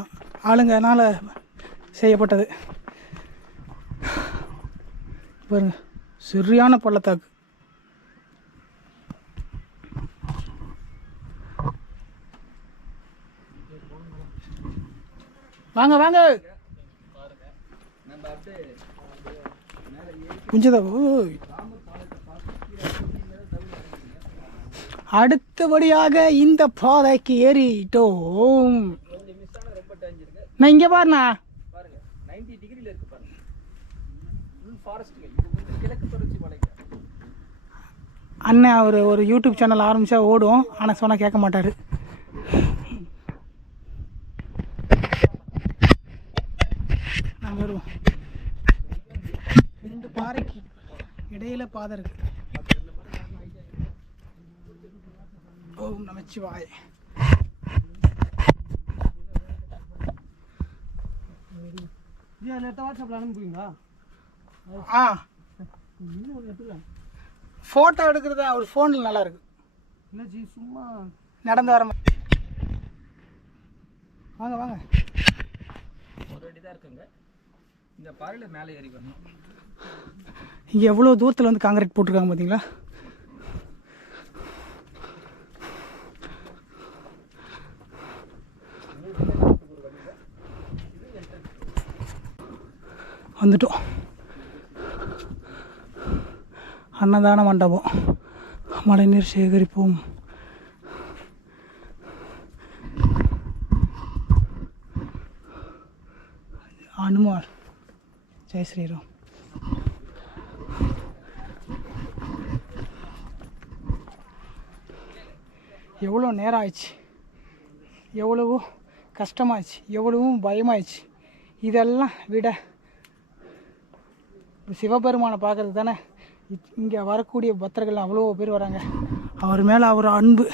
ஆளுங்கனால செய்யப்பட்டது. பாருங்க, சரியான பள்ளத்தாக்கு. வாங்க வாங்க குஞ்சதா. அடுத்தபடியாக இந்த பாதைக்கு ஏறிட்டோம். நான் இங்கே பாருண்ணா, 90 டிகிரில இருக்கு பாருங்க. ஃபுல் ஃபாரஸ்ட், இது கிழக்கு தொடர்ச்சி மலை. அண்ணன் அவர் ஒரு யூடியூப் சேனல் ஆரம்பித்தா ஓடும், ஆனால் சொன்னால் கேட்க மாட்டார். நான் வருவோம். 2 பாறைக்கு இடையில பாதை இருக்கு. ஓம் நமச்சிவாய. ஃபோட்டோ எடுக்கிறது அவர் ஃபோனில் நல்லா இருக்கு. சும்மா நடந்து வர வாங்க வாங்க. ஒரு அடி தான் இருக்குங்க. இந்த பாறையில மேலே ஏறி வரணும். இங்கே எவ்வளோ தூரத்தில் வந்து காங்கிரீட் போட்டிருக்காங்க பார்த்தீங்களா? வந்துட்டோம். அன்னதான மண்டபம், மழைநீர் சேகரிப்போம். அனுமார், ஜெய் ஸ்ரீராம். எவ்வளோ நேரம் ஆயிடுச்சு, எவ்வளவோ கஷ்டமாயிடுச்சு, எவ்வளவும் பயமாயிடுச்சு. இதெல்லாம் விட சிவபெருமானை பார்க்கறதுக்கு தானே இங்கே வரக்கூடிய பக்தர்கள் அவ்வளோ பேர் வராங்க. அவர் மேலே அவர் அன்பு,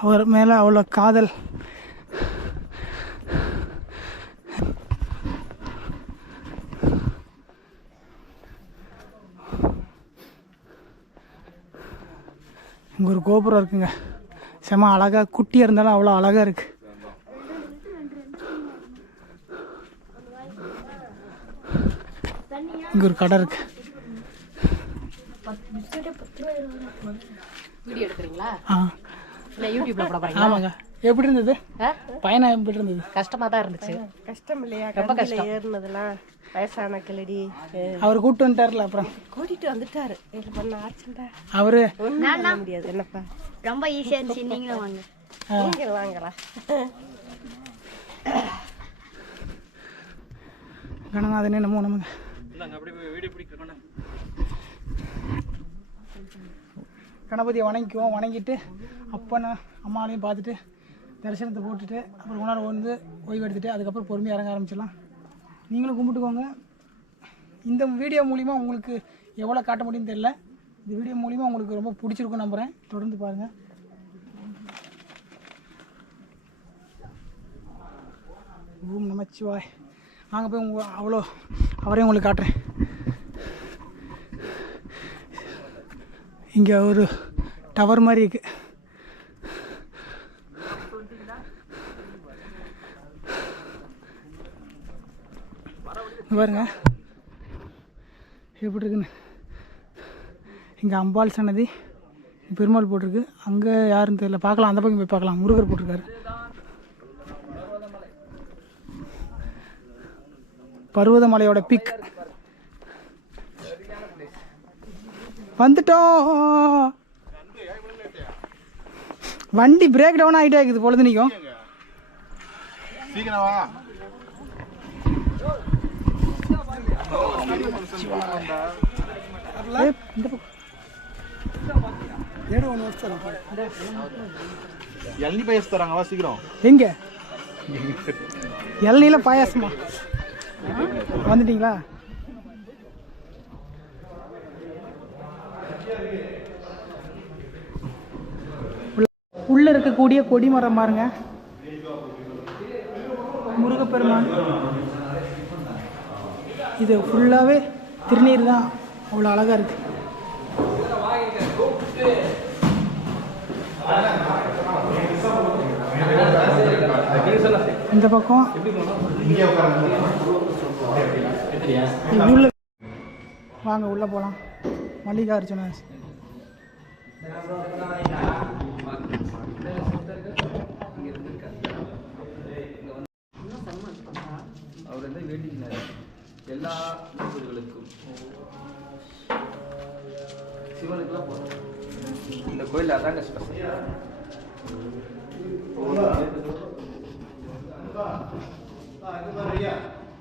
அவர் மேலே அவ்வளோ காதல். இங்கே ஒரு கோபுரம் இருக்குங்க, செம அழகாக, குட்டியாக இருந்தாலும் அவ்வளோ அழகாக இருக்குது. இங்கே ஒரு கடை இருக்கு. வீடியோ எடுக்கிறீங்களா? இல்லை யூடியூப்ல போட போறீங்க? ஆமாங்க. எப்படி இருந்தது பயணம்? எப்படி இருந்தது? கஷ்டமா தான் இருந்துச்சு. கஷ்டம் இல்லையா? ரொம்ப கஷ்டம். ஏறினதெல்லாம் வயசான கிளடி அவர் கூப்பிட்டு வந்துட்டார்ல, அப்புறம் கூட்டிட்டு வந்துட்டாரு. இது பண்ண ஆச்சுடா அவரு ஒண்ணும் பண்ண முடியாது. என்னப்பா ரொம்ப ஈஸியா இருந்துச்சு, நீங்களும் வாங்க. நீங்க வாங்கடா. கணநாதனே நமோ நமக. கணபதியை வணங்கிக்குவோம். வணங்கிட்டு அப்பனை அம்மாவையும் பார்த்துட்டு தரிசனத்தை போட்டுட்டு அப்புறம் உணர்வு வந்து ஓய்வு எடுத்துகிட்டு அதுக்கப்புறம் பொறுமையாக இறங்க ஆரம்பிச்சிடலாம். நீங்களும் கும்பிட்டுக்கோங்க. இந்த வீடியோ மூலிமா உங்களுக்கு எவ்வளோ காட்ட முடியும்னு தெரியல. இந்த வீடியோ மூலிமா உங்களுக்கு ரொம்ப பிடிச்சிருக்கும் நம்புகிறேன். தொடர்ந்து பாருங்கள். ஓம் நமச்சிவாய். வாங்க போய் அவ்வளோ அவரையும் உங்களுக்கு காட்டுறேன். இங்கே ஒரு டவர் மாதிரி இருக்கு. பாருங்க எப்படி இருக்குன்னு. இங்கே அம்பாள் சன்னதி, பெருமாள் போட்டிருக்கு. அங்கே யாருன்னு தெரியல, பார்க்கலாம். அந்த பக்கம் போய் பார்க்கலாம். முருகர் போட்டிருக்காரு. பர்வதமலையோட பிக். வந்துட்டோம். வண்டி பிரேக் டவுன் ஆகிட்டே இருக்குது பொழுது நிற்கும். இளநீ பாயாசம் தராங்க சீக்கிரம். எங்க இளநீல பாயாசமா? வந்துட்டீங்களா? உள்ள இருக்கக்கூடிய கொடிமரம் பாருங்க. முருகப்பெருமான். இது ஃபுல்லாகவே திருநீர் தான். அவ்வளோ அழகாக இருக்கு. இந்த பக்கம் உள்ள வாங்க, உள்ள போகலாம். மல்லிகார்ஜுன அவர் வந்து வேண்டினார் எல்லா கோயில்களுக்கும், சிவனுக்குலாம் போகிறோம். இந்த கோயில் அதாங்க ஸ்பெஷல்.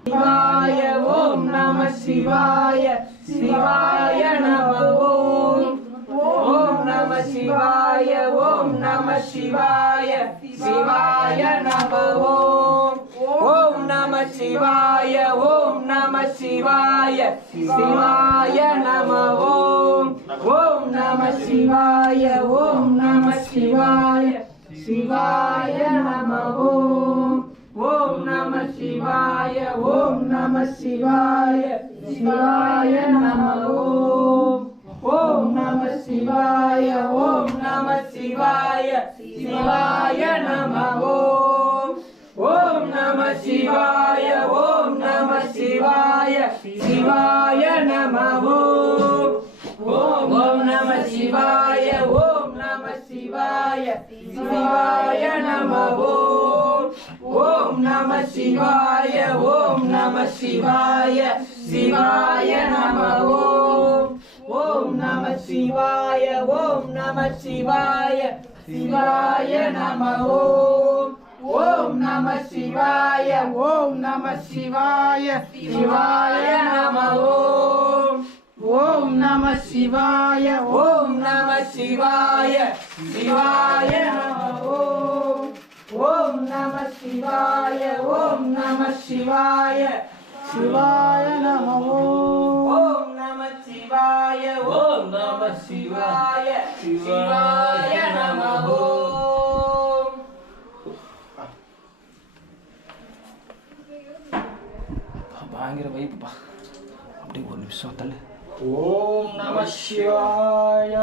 சிவாய ஓம் நம சிவாய. சிவாய நம ஓம். ஓம் நம சிவாய. ஓம் நம சிவாய. சிவாய நம ஓம். ஓம் நம சிவாய. ஓம் நம சிவாய. சிவாய நம ஓம். ஓம் நம சிவாய. ஓம் நம சிவாய. சிவாய நம ஓம். ஓம் நம சிவாய. ஓம் நம சிவாய. சிவாய நம ஓம். ஓம் நம சிவாய. ஓம் நம சிவாய. சிவாய நம ஓம். ஓம் நம சிவாய. ஓம் நம சிவாய. சிவாய நம ஓம். ஓம் நம சிவாய. ஓம் நம சிவாய. சிவாய நம ஓம். ஓம் நம சிவாய. ஓம் நம சிவாய. சிவாய நம ஓம். ஓம் நம சிவாய. ஓம் நம சிவாய. சிவாய நம ஓம். ஓம் நம சிவாய. ஓம் நம சிவாய. சிவாய நம ஓம். ஓம் நம சிவாய. ஓம் நம சிவாய. சிவாய நம ஓம். ஓம் நம சிவாய. ஓம் நம சிவாய. சிவாய நம ஓம். ஓம் நம சிவாய. ஓம் நம சிவாய. சிவாய நம ஓம். பயங்கர வைப்புப்பா. அப்படியே ஒரு நிமிஷம் தள்ளு. ஓம் நம சிவாய.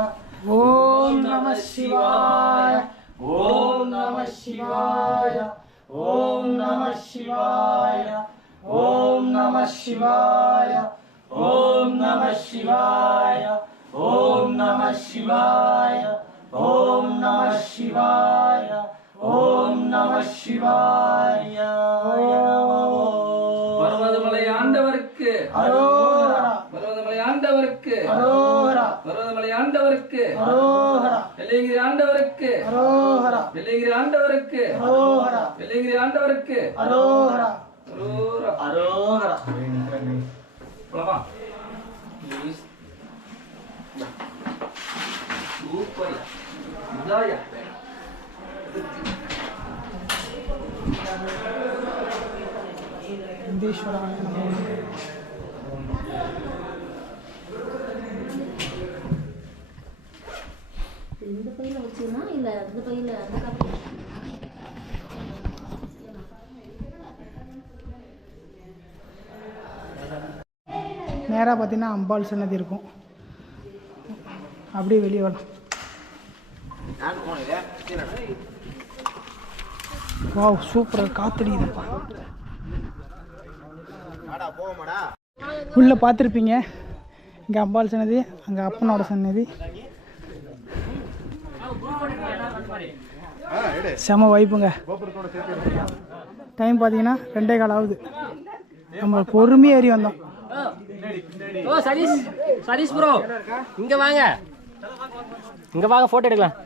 ஓம் நம சிவாய. ஓம் நம சிவாய. ஓம் நம சிவாய. ஓம் நம சிவாய. ஓம் நம சிவாய. ஓம் நம சிவாய. ஓம் நம சிவாய. ஓம் நம சிவாய. பர்வதமலை ஆண்டவருக்கு. அரோகரா. பர்வதமலை ஆண்டவர் ஆண்டவருக்கு அரோகரா பர்வதமலை ஆண்டவருக்கு அரோகரா வெள்ளையங்கிரி ஆண்டவருக்கு அரோகரா வெள்ளையங்கிரி ஆண்டவருக்கு அரோகரா வெள்ளையங்கிரி ஆண்டவருக்கு அரோகரா அரோரா அரோகரா. போலாமா சூப்பர் இதாயா இந்தீஸ்வராய நமோ. இந்த பையில வச்சுன்னா இல்ல அந்த பையில அந்த காப்பி நேராக பார்த்தீங்கன்னா அம்பாள் சன்னதி இருக்கும். அப்படியே வெளியே வரலாம். வாவ் சூப்பராக காத்தடிக்குதுப்பா. உள்ளே பார்த்துருப்பீங்க, இங்கே அம்பாள் சன்னதி, அங்கே அப்பனோட சன்னதி. செம வைப்புங்க. டைம் பார்த்தீங்கன்னா 2:15 ஆகுது. நம்ம பொறுமையாக ஏறி வந்தோம். ஓ சதீஷ், சதீஷ் ப்ரோ இங்க வாங்க, இங்க வாங்க போட்டோ எடுக்கலாம்.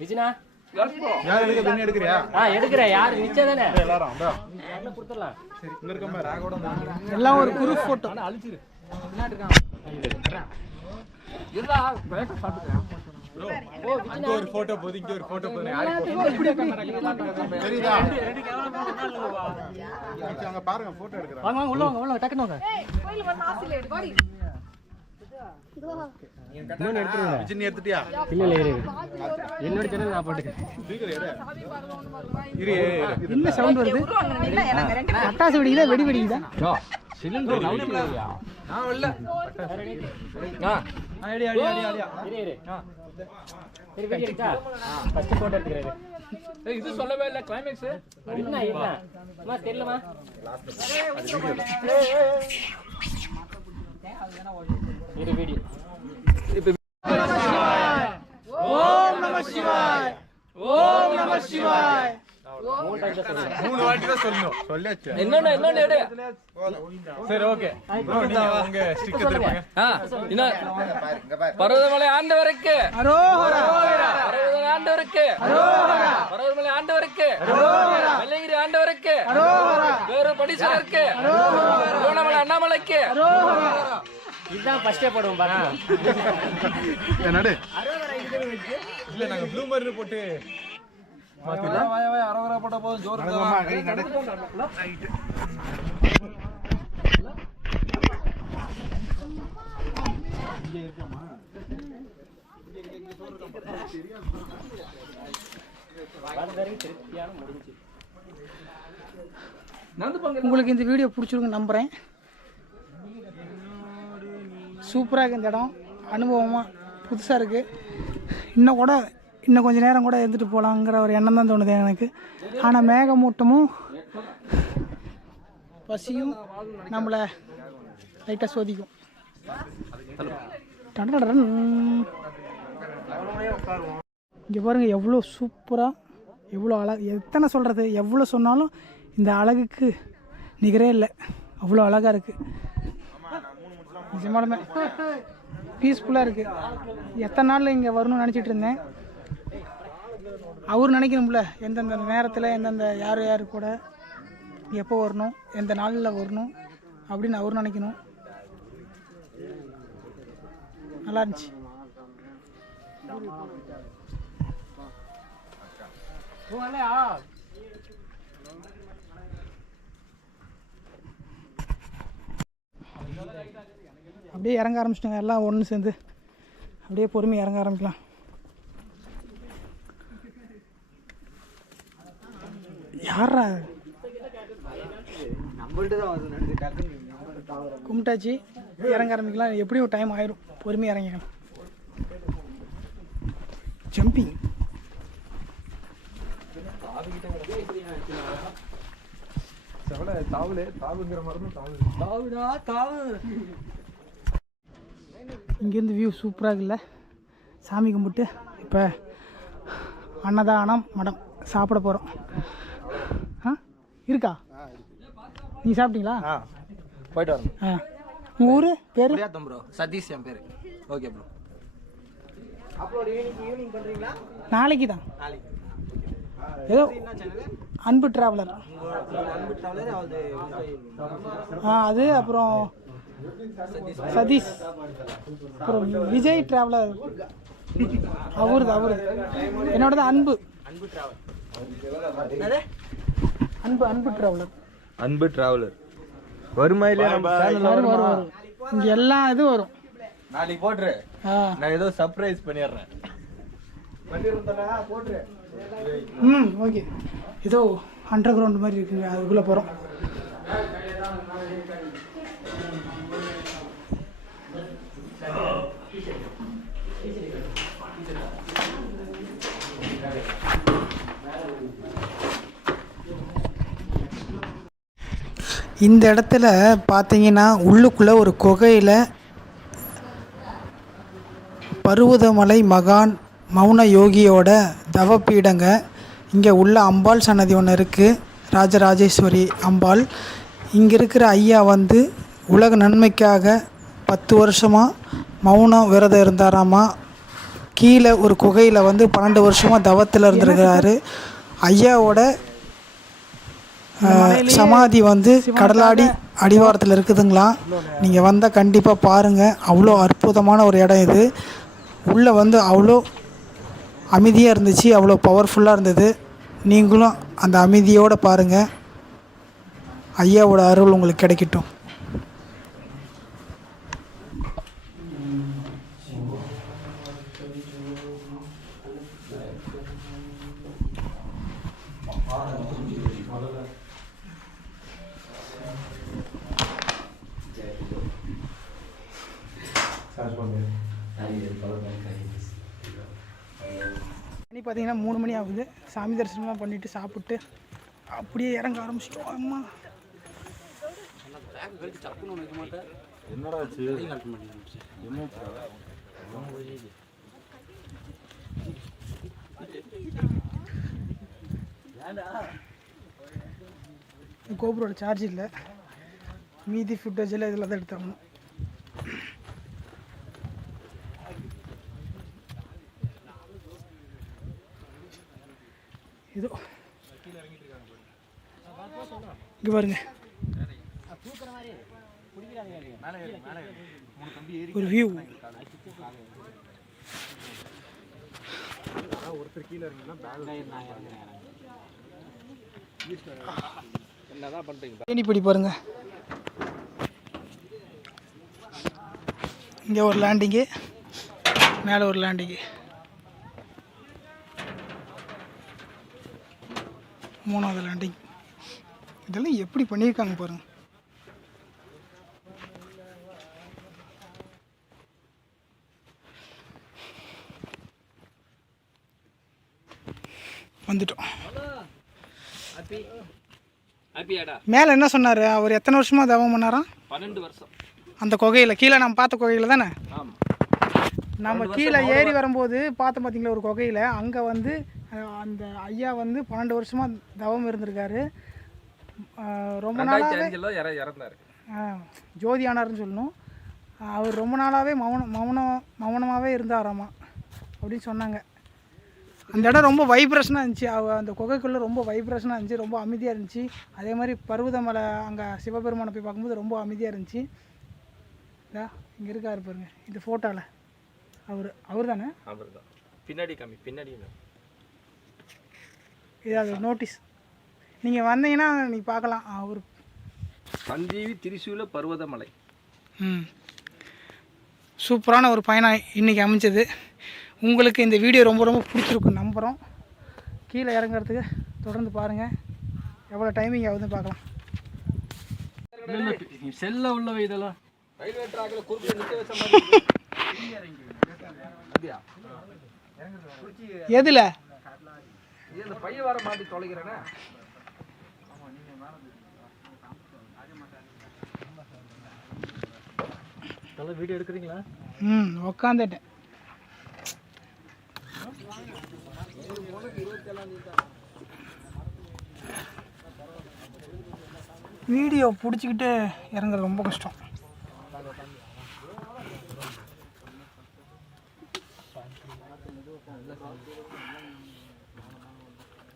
விஜினா யார் எடுக்க தண்ணி எடுக்கறியா? எடுக்கிறேன். யாரு நிச்சயம் தானே எல்லாரும் வா. கொடுத்துடலாம். சரி இங்க இருக்கமா ராகோட வந்து எல்லாம் ஒரு குரூப் ஃபோட்டோ. இங்க ஒரு போட்டோ போடு, இங்க ஒரு போட்டோ போடு. தெரியுதா? அங்க பாருங்க போட்டோ எடுக்கறாங்க. வாங்க வாங்க உள்ள வாங்க, உள்ள டக்குனு வாங்க. இன்னொன்னு எடுத்துருங்க. விஜய் எடுத்துட்டியா? இல்ல இல்ல இரு. என்னோட சேனல் நான் போட்டுக்கிறேன். இரு என்ன சவுண்ட் வருது? பட்டாசு வெடிக்குதா வெடி வெடிக்குதா? சிலிண்டர் நவுத்தியா? நான் இல்ல. ஐடி ஐடி ஐடி ஐடி. இரு. சரி வெடி எடுத்தா. ஃபர்ஸ்ட் போட்டோ எடுத்துக்கிறேன். இது சொல்லவே இல்ல கிளைமேக்ஸ். என்ன இல்ல. அம்மா தெரியலமா? இது வீடியோ. ஓம் நம சிவாய், ஓம் நம சிவாய். 3 வாட்டி தான் சொல்லணும். சொல்லியாச்சு. என்னன்னு எடு. சரி ஓகே. நீங்க உங்க ஸ்டிக் எடுத்துங்க. பர்வதமலை ஆண்டவருக்கு அரோகரா பர்வதமலை ஆண்டவருக்கு அரோகரா பர்வதமலை ஆண்டவருக்கு அரோகரா வெள்ளையங்கிரி ஆண்டவருக்கு அரோகரா வேறு படீஸ்வரருக்கு திருவண்ணாமலை அண்ணாமலைக்கு அரோகரா. இதுதான் ஃபர்ஸ்டே போடுவோம் பாருங்க. என்னடே? இல்ல நாங்க ப்ளூ மர்னு போட்டு மாத்திடலாம். அரோகரா போட்ட போதும் ஜோர் உங்களுக்கு இந்த வீடியோ பிடிச்சிருக்குன்னு நம்புகிறேன். சூப்பராக இருக்குது இந்த இடம். அனுபவமாக புதுசாக இருக்குது. இன்னும் கொஞ்சம் நேரம் கூட இருந்துட்டு போகலாங்கிற ஒரு எண்ணம் தான் தோணுது எனக்கு. ஆனால் மேகமூட்டமும் பசியும் நம்மளை லைட்டாக சோதிக்கும். இங்கே பாருங்கள் எவ்வளோ சூப்பராக, எவ்வளோ அழகு. எத்தனை சொல்கிறது, எவ்வளோ சொன்னாலும் இந்த அழகுக்கு நிகரே இல்லை. அவ்வளோ அழகாக இருக்குது. நிஜமாலுமே பீஸ்ஃபுல்லாக இருக்குது. எத்தனை நாளில் இங்கே வரணும்னு நினச்சிட்டு இருந்தேன். அவர் நினைக்கணும்ல எந்தெந்த நேரத்தில் எந்தெந்த யார் யார் கூட எப்போ வரணும், எந்த நாளில் வரணும் அப்படின்னு அவர் நினைக்கணும். நல்லா இருந்துச்சு. அப்படியே இறங்க ஆரம்பிச்சிட்டாங்க எல்லாம் ஒன்று சேர்ந்து. அப்படியே பொறுமையாக இறங்க ஆரம்பிக்கலாம். யாரா கும்பிட்டாச்சு, இறங்க ஆரம்பிக்கலாம். எப்படியும் டைம் ஆயிரும். பொறுமையாக இறங்கிக்கலாம். ஜம்பிங் இங்கேருந்து வியூ சூப்பராக இருக்குல்ல. சாமி கும்பிட்டு இப்போ அன்னதானம் மடம் சாப்பிட போகிறோம். ஆ இருக்கா? நீ சாப்பிட்டீங்களா? போயிட்டு வரணும். உங்கள் ஊர் பேர்? ப்ரோ சதீஷ் என் பேர். Okay bro. ஈவினிங் பண்ணுறீங்களா? நாளைக்கு தான். ஏதோ அன்பு டிராவலர். அது அப்புறம் சதீஷ், அப்புறம் விஜய் டிராவலர். அவருது என்னோடது அன்பு அன்பு டிராவலர். அன்பு டிராவலர் வருமா இல்லையா? வரும். இங்க எல்லா இதுவும் வரும். நாளைக்கு போட்டுரு. நான் ஏதோ சர்ப்ரைஸ் பண்ணிடுறேன். ஓகே. ஏதோ அண்டர் கிரவுண்ட் மாதிரி இருக்குங்க, அதுக்குள்ளே போகிறோம். இந்த இடத்துல பார்த்தீங்கன்னா உள்ளுக்குள்ளே ஒரு குகையில் பருவதமலை மகான் மௌன யோகியோட தவப்பீடங்க. இங்கே உள்ள அம்பாள் சன்னதி ஒன்று இருக்குது, ராஜராஜேஸ்வரி அம்பாள். இங்கே இருக்கிற ஐயா வந்து உலக நன்மைக்காக 10 வருஷமாக மௌனம் விரதம் இருந்தாராமா. கீழே ஒரு குகையில் வந்து 12 வருஷமாக தவத்தில் இருந்திருக்கிறாரு. ஐயாவோட சமாதி வந்து கடலாடி அடிவாரத்தில் இருக்குதுங்களா. நீங்கள் வந்தால் கண்டிப்பாக பாருங்கள். அவ்வளோ அற்புதமான ஒரு இடம் இது. உள்ளே வந்து அவ்வளோ அமைதியாக இருந்துச்சு, அவ்வளோ பவர்ஃபுல்லாக இருந்தது. நீங்களும் அந்த அமைதியோடு பாருங்கள். ஐயாவோட அருள் உங்களுக்கு கிடைக்கட்டும். மணி பார்த்தீங்கன்னா 3 மணி ஆகுது. சாமி தரிசனம்லாம் பண்ணிவிட்டு சாப்பிட்டு அப்படியே இறங்க ஆரம்பிச்சிட்டோம். அம்மா கோபுரோட சார்ஜ் இல்லை, மீதி ஃபுட்டேஜ் எல்லாம் இதில் தான் எடுத்தாகணும். இதோ இங்கே பாருங்க, ஒரு வியூ. தேனிப்படி பாருங்க, இங்கே ஒரு லேண்டிங்கு, மேலே ஒரு லேண்டிங்கு, 3வது லேண்டிங். இதெல்லாம் எப்படி பண்ணியிருக்காங்க பாருங்க. வந்துட்டோம். மேலே என்ன சொன்னார் அவர்? எத்தனை வருஷமா தவம் பண்ணாராம்? 12 வருஷம். அந்த குகையில் கீழே நம்ம பார்த்த குகையில் தானே? நம்ம கீழே ஏறி வரும்போது பார்த்தோம் பார்த்தீங்களா ஒரு குகையில். அங்கே வந்து அந்த ஐயா வந்து 12 வருஷமாக தவம் இருந்திருக்காரு. ரொம்ப நாளாகவே இறந்தார். ஜோதி ஆனார்னு சொல்லணும். அவர் ரொம்ப நாளாகவே மௌனமாகவே இருந்தாராமா அப்படின்னு சொன்னாங்க. அந்த இடம் ரொம்ப வைப்ரேஷனாக இருந்துச்சு. அந்த குகைக்குள்ளே ரொம்ப வைப்ரேஷனாக இருந்துச்சு, ரொம்ப அமைதியாக இருந்துச்சு. அதே மாதிரி பருவதமலை அங்கே சிவபெருமானை போய் பார்க்கும்போது ரொம்ப அமைதியாக இருந்துச்சு. இங்கே இருக்காரு பாருங்க இந்த ஃபோட்டோவில். அவர் தானே? அவர் தான். பின்னாடி காமி, பின்னாடி. இது அது நோட்டீஸ். நீங்கள் வந்தீங்கன்னா நீங்கள் பார்க்கலாம். அவர் சஞ்சீவி திரிசூல பர்வதமலை. சூப்பரான ஒரு பயணம் இன்றைக்கி அமைஞ்சது. உங்களுக்கு இந்த வீடியோ ரொம்ப ரொம்ப பிடிச்சிருக்குன்னு நம்புகிறோம். கீழே இறங்குறதுக்கு தொடர்ந்து பாருங்கள். எவ்வளோ டைமிங் ஆகுதுன்னு பார்க்கலாம். செல்ல உள்ளவை இதெல்லாம் ரயில்வே ட்ராக்ல குறுக்க நிக்க வச்ச மாதிரி. எதில் இந்த பைய வர மாட்டி தொலைக்கிறேனே. வீடியோ எடுக்கிறீங்களா? உட்காந்துட்டேன். வீடியோ பிடிச்சிக்கிட்டு இறங்குறது ரொம்ப கஷ்டம்.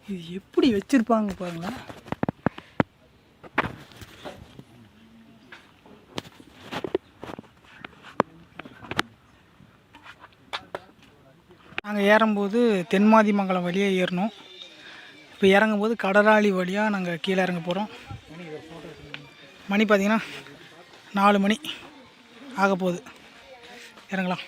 இது எப்படி வச்சிருப்பாங்க பாருங்களேன். நாங்கள் ஏறும்போது தென்மாதிமங்கலம் வழியாக ஏறணும். இப்போ இறங்கும்போது கடலாளி வழியாக நாங்கள் கீழே இறங்க போகிறோம். மணி பார்த்திங்கன்னா 4 மணி ஆக போகுது. இறங்கலாம்.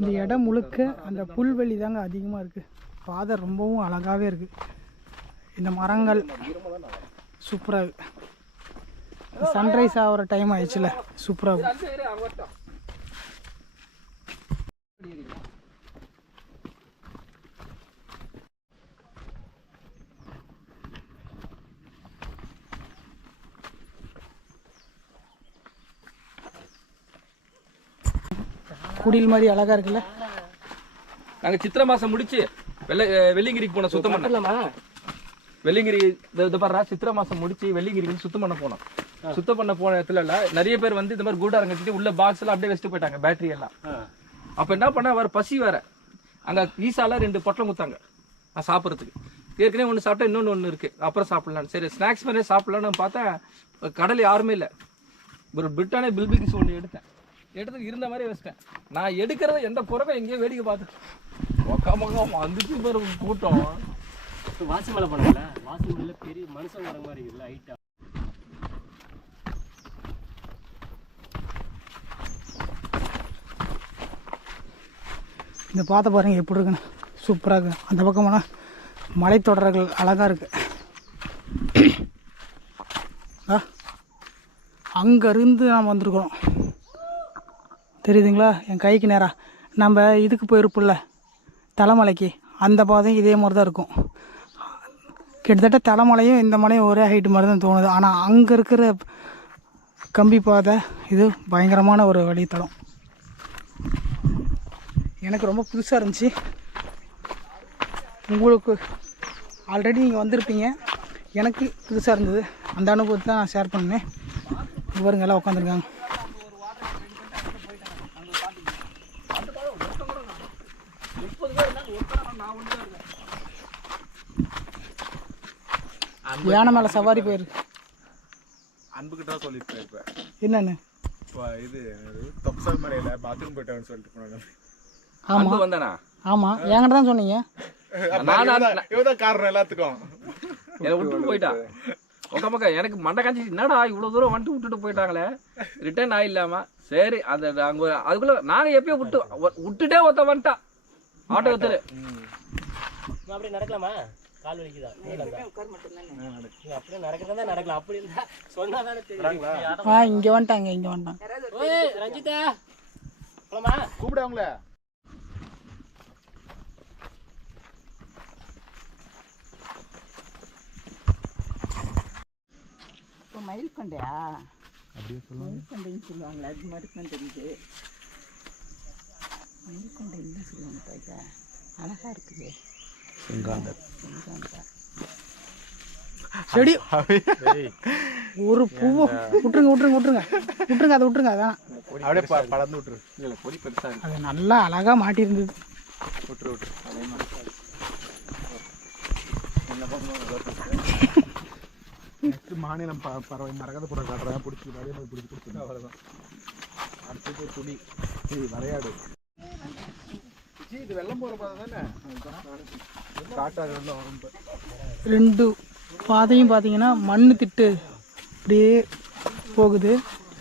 இந்த இடம் முழுக்க அந்த புல்வெளி தாங்க அதிகமாக இருக்குது. பாதை ரொம்பவும் அழகாகவே இருக்குது. இந்த மரங்கள் சூப்பராக இருக்குது. சன்ரைஸ் ஆகிற டைம் ஆயிடுச்சுல, சூப்பராக இருக்குது. குடில் மாதிரி அழகா இருக்குல்ல. நாங்க சித்திரை மாசம் முடிச்சு வெள்ளிங்கிரிக்கு போனோம் சுத்தம் பண்ணலாமா. வெள்ளிங்கிரி இது பாரு, சித்திரை மாசம் முடிச்சு வெள்ளிங்கிரிக்கு சுத்தம் பண்ண போனோம். சுத்தம் பண்ண போன இடத்துல நிறைய பேர் வந்து இந்த மாதிரி கூடாரம் கட்டிட்டு உள்ள பாக்ஸ் எல்லாம் அப்படியே வச்சுட்டு போயிட்டாங்க, பேட்டரி எல்லாம். அப்ப என்ன பண்ண, வர பசி வேற, அங்க ஈசால 2 பொட்டலம் குத்தாங்க சாப்பிட்றதுக்கு. ஏற்கனவே ஒன்று சாப்பிட்டா இன்னொன்று இருக்கு, அப்புறம் சாப்பிடலாம். சரி ஸ்நாக்ஸ் மாதிரியே சாப்பிடலான்னு பார்த்தேன். கடல் யாருமே இல்லை. ஒரு பிரிட்டானே பில்பிகிஸ் ஒன்று எடுத்து இருந்த மாதிரி வச்சிட்டேன். நான் எடுக்கிறத எந்த குறைக்கும் எங்கேயோ வேடிக்கை பார்த்துட்டேன். வந்துச்சு பேர் கூட்டம். வாசி மலை போனல, வாசி மலையில பெரிய மனுஷன் வர மாதிரி இருக்குல்ல ஹைட்டா. இந்த பாதை பாருங்க எப்படி இருக்குன்னு, சூப்பராக இருக்கு. அந்த பக்கம் போனால் மலைத்தொடர்கள் அழகாக இருக்கு. அங்கேருந்து நாம் வந்திருக்கிறோம், தெரியுதுங்களா? என் கைக்கு நேராக நம்ம இதுக்கு போயிருப்போம்ல தலைமலைக்கு, அந்த பாதையும் இதே மாதிரி தான் இருக்கும். கிட்டத்தட்ட தலைமலையும் இந்த மலையும் ஒரே ஹைட்டு மாதிரி தான் தோணுது. ஆனால் அங்கே இருக்கிற கம்பி பாதை இது பயங்கரமான ஒரு வழித்தடம். எனக்கு ரொம்ப புதுசாக இருந்துச்சு. உங்களுக்கு ஆல்ரெடி நீங்கள் வந்திருப்பீங்க, எனக்கு புதுசாக இருந்தது. அந்த அனுபவத்தை தான் நான் ஷேர் பண்ணேன். இவருங்க எல்லாம் உட்காந்துருக்காங்க. யானை மேலே சவாரி போயிருக்கு. அன்புக்கிட்ட தான் சொல்லிட்டு போயிருப்பேன். என்னன்னு இது தொப்சா மலையில பாத்ரூம் போயிட்டான்னு சொல்லிட்டு போனாங்க. ஆமாம் வந்தானா? ஆமாம், என்கிட்ட தான் சொன்னீங்க. இவதான் காரணம் எல்லாத்துக்கும். என்னை விட்டுட்டு போயிட்டா உக்கா. எனக்கு மண்டை காஞ்சி, என்னடா இவ்வளோ தூரம் வந்துட்டு விட்டுட்டு போயிட்டாங்களே, ரிட்டர்ன் ஆயிடலாமா. சரி அந்த அங்கே அதுக்குள்ள நாங்கள் எப்பயோ விட்டுட்டே ஒருத்த வந்துட்டா ஆட்டோ ஒருத்தர். அப்படியே நடக்கலாமா? கால் வலிக்குதா? அப்படியே நடக்கிறதா நடக்கலாம். அப்படி இருந்தா சொன்னாதானே தெரியும். இங்கே வந்துட்டாங்க, இங்கே வந்துட்டாங்க. ரஞ்சிதா போலாமா? கூப்பிட அவங்கள. இப்போ மயில் கொண்டையா அப்படின்னு சொல்லுவாங்க. மயில் கொண்டைன்னு சொல்லுவாங்களே, அது மாதிரி தான் தெரியுது. மயில் கொண்டைன்னு சொல்லுவாங்க. பாய்க்கா அழகா இருக்குது. செடி ஒரு பூவை விட்டுருங்க விட்டுருங்க விட்டுருங்க விட்டுருங்க, அதை விட்டுருங்க. அதான் அப்படியே பறந்து விட்டுரு. இல்லை பொடி பெருசாக அது நல்லா அழகாக மாட்டியிருந்தது. விட்டுரு விட்டுரு. அதே மாதிரி நெக்ஸ்ட் மாநிலம் பறவை மரகத புற காட்டுறேன், பிடிச்சி நிறைய மாதிரி பிடிச்சி கொடுத்துருங்க. அவ்வளோதான். அடுத்தது துணி, வரையாடு. இது வெள்ளம் போகிற பாதை தானே, காட்டாது வெள்ளம் வரும். 2 பாதையும் பார்த்தீங்கன்னா மண் திட்டு அப்படியே போகுது.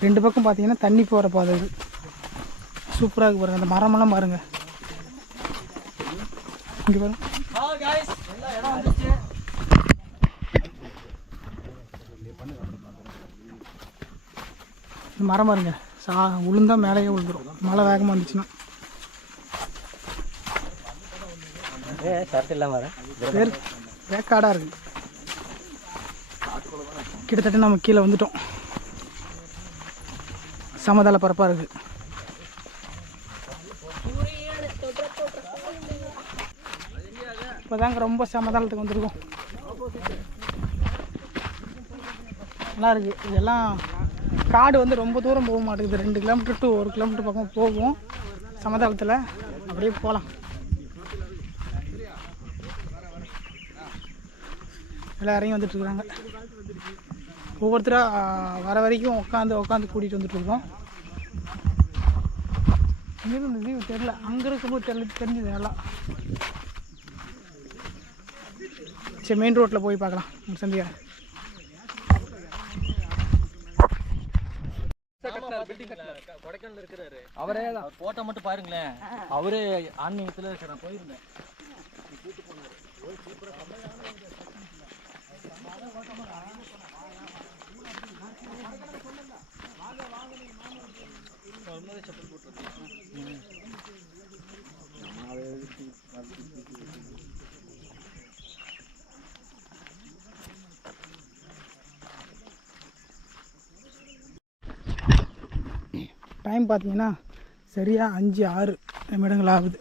2 பக்கம் பார்த்தீங்கன்னா தண்ணி போகிற பாதை இது. சூப்பராக இருக்கு பாருங்கள். அந்த மரமெல்லாம் பாருங்கள். இங்கே பாருங்க. மரம் பாருங்க. உளுந்தா மேலேயே விழுந்துடும் மழை வேகமாக வந்துச்சுன்னா. வேக்காடாக இருக்குது. கிட்டத்தட்ட நம்ம கீழே வந்துட்டோம். சமதள பரப்பாக இருக்குது. இப்போதாங்க ரொம்ப சமதளத்துக்கு வந்துருக்கோம். நல்லா இருக்குது. இதெல்லாம் காடு வந்து ரொம்ப தூரம் போக மாட்டேங்குது. 2 கிலோமீட்டர் டு 1 கிலோமீட்டர் பக்கம் போகும் சமதளத்தில். அப்படியே போகலாம். எல்லாம் இறங்கி வந்துட்டுருக்குறாங்க. ஒவ்வொருத்தராக வர வரைக்கும் உட்காந்து கூட்டிகிட்டு வந்துட்டுருக்கோம். இங்கிருந்து வியூ தெரில, அங்கே இருக்கும்போது தெரிஞ்சுது நல்லா. சரி, மெயின் ரோட்டில் போய் பார்க்கலாம். சந்திக்கிறேன். அவரே போட்டோ மட்டும் பாருங்களேன். அவரே ஆன்மீகத்தில் சரி நான் போயிருந்தேன். டைம் பார்த்தீங்கன்னா சரியாக 5-6 நிமிடங்கள் ஆகுது.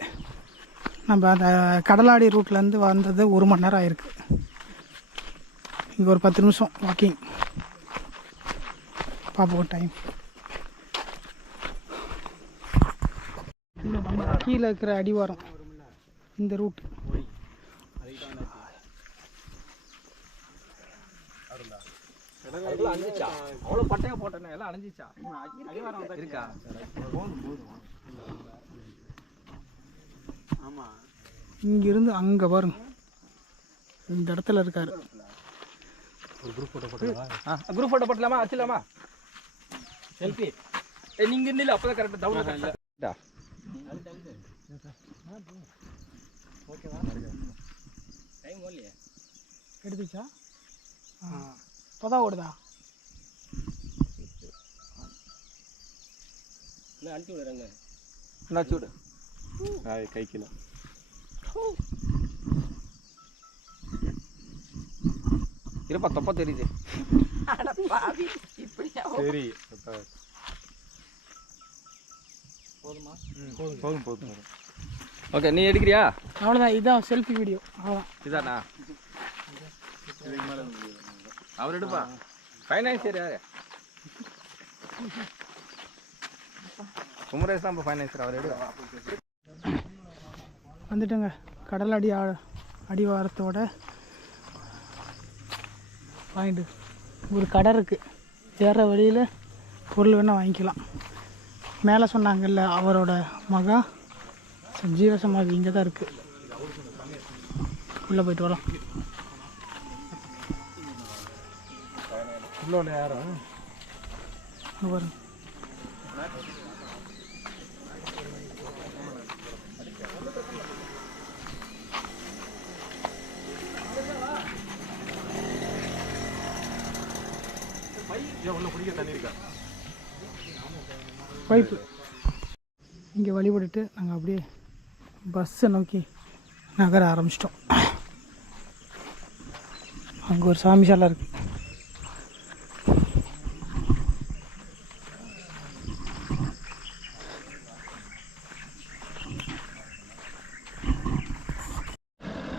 நம்ம அந்த கடலாடி ரூட்லேருந்து வந்தது 1 மணி நேரம் ஆயிருக்கு. இங்கே ஒரு 10 நிமிஷம் வாக்கிங். பார்ப்போம் டைம். கீழே இருக்கிற அடிவாரம் இந்த ரூட். அவ்வளோ பட்டையா போட்டேன் எல்லாம் அணைஞ்சிச்சா இருக்கா? இங்கிருந்து அங்கே பாருங்க, இந்த இடத்துல இருக்காரு. குரூப் ஃபோட்டோ போட்டலாமா? வச்சிடலாமா? செல்ஃபி நீங்க இல்லை அப்போதான் கரெக்டாக டவுன் எடுத்துச்சா? இப்போதான் ஓடுதா? அனுப்பி விடுறாங்க. என்ன சூடு கை கிலோ இருப்பா தப்பா தெரியுது. சரி போதும். ஓகே, நீ எடுக்கிறியா? அவ்வளோதான். இதுதான் செல்ஃபி வீடியோ. அவ்வளோதான். இதானா? அவர் எடுப்பா. ஃபைனான்சியர் யாரு? குமரேஷ் தான் இப்போ ஃபைனான்சியர். அவர் எடுப்பா. வந்துட்டுங்க கடல் அடிவாரத்தோட பாயிண்ட். ஒரு கடை இருக்குது. ஏற வழியில் பொருள் வேணால் வாங்கிக்கலாம். மேலே சொன்னாங்கல்ல அவரோட மகா ஜீவசமாதி இங்கே தான் இருக்குது. உள்ளே போயிட்டு வரலாம். உள்ள யாரும் பாருங்க. பைப்பு இங்கே வழிபட்டுட்டு நாங்கள் அப்படியே பஸ்ஸை நோக்கி நகர ஆரம்பிச்சிட்டோம். அங்கே ஒரு சாமி சாலை இருக்குது.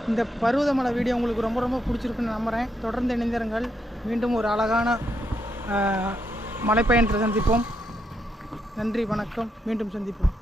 இந்த பருவதமலை வீடியோ உங்களுக்கு ரொம்ப ரொம்ப பிடிச்சிருக்குன்னு நம்புகிறேன். தொடர்ந்து இணைந்திருங்கள். மீண்டும் ஒரு அழகான மலைப்பயணத்தை சந்திப்போம். நன்றி, வணக்கம். மீண்டும் சந்திப்போம்.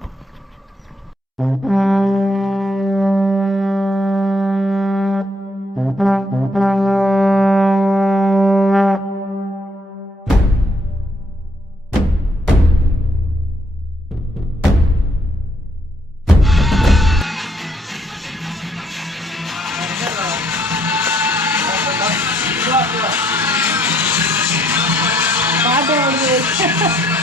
போயிடும்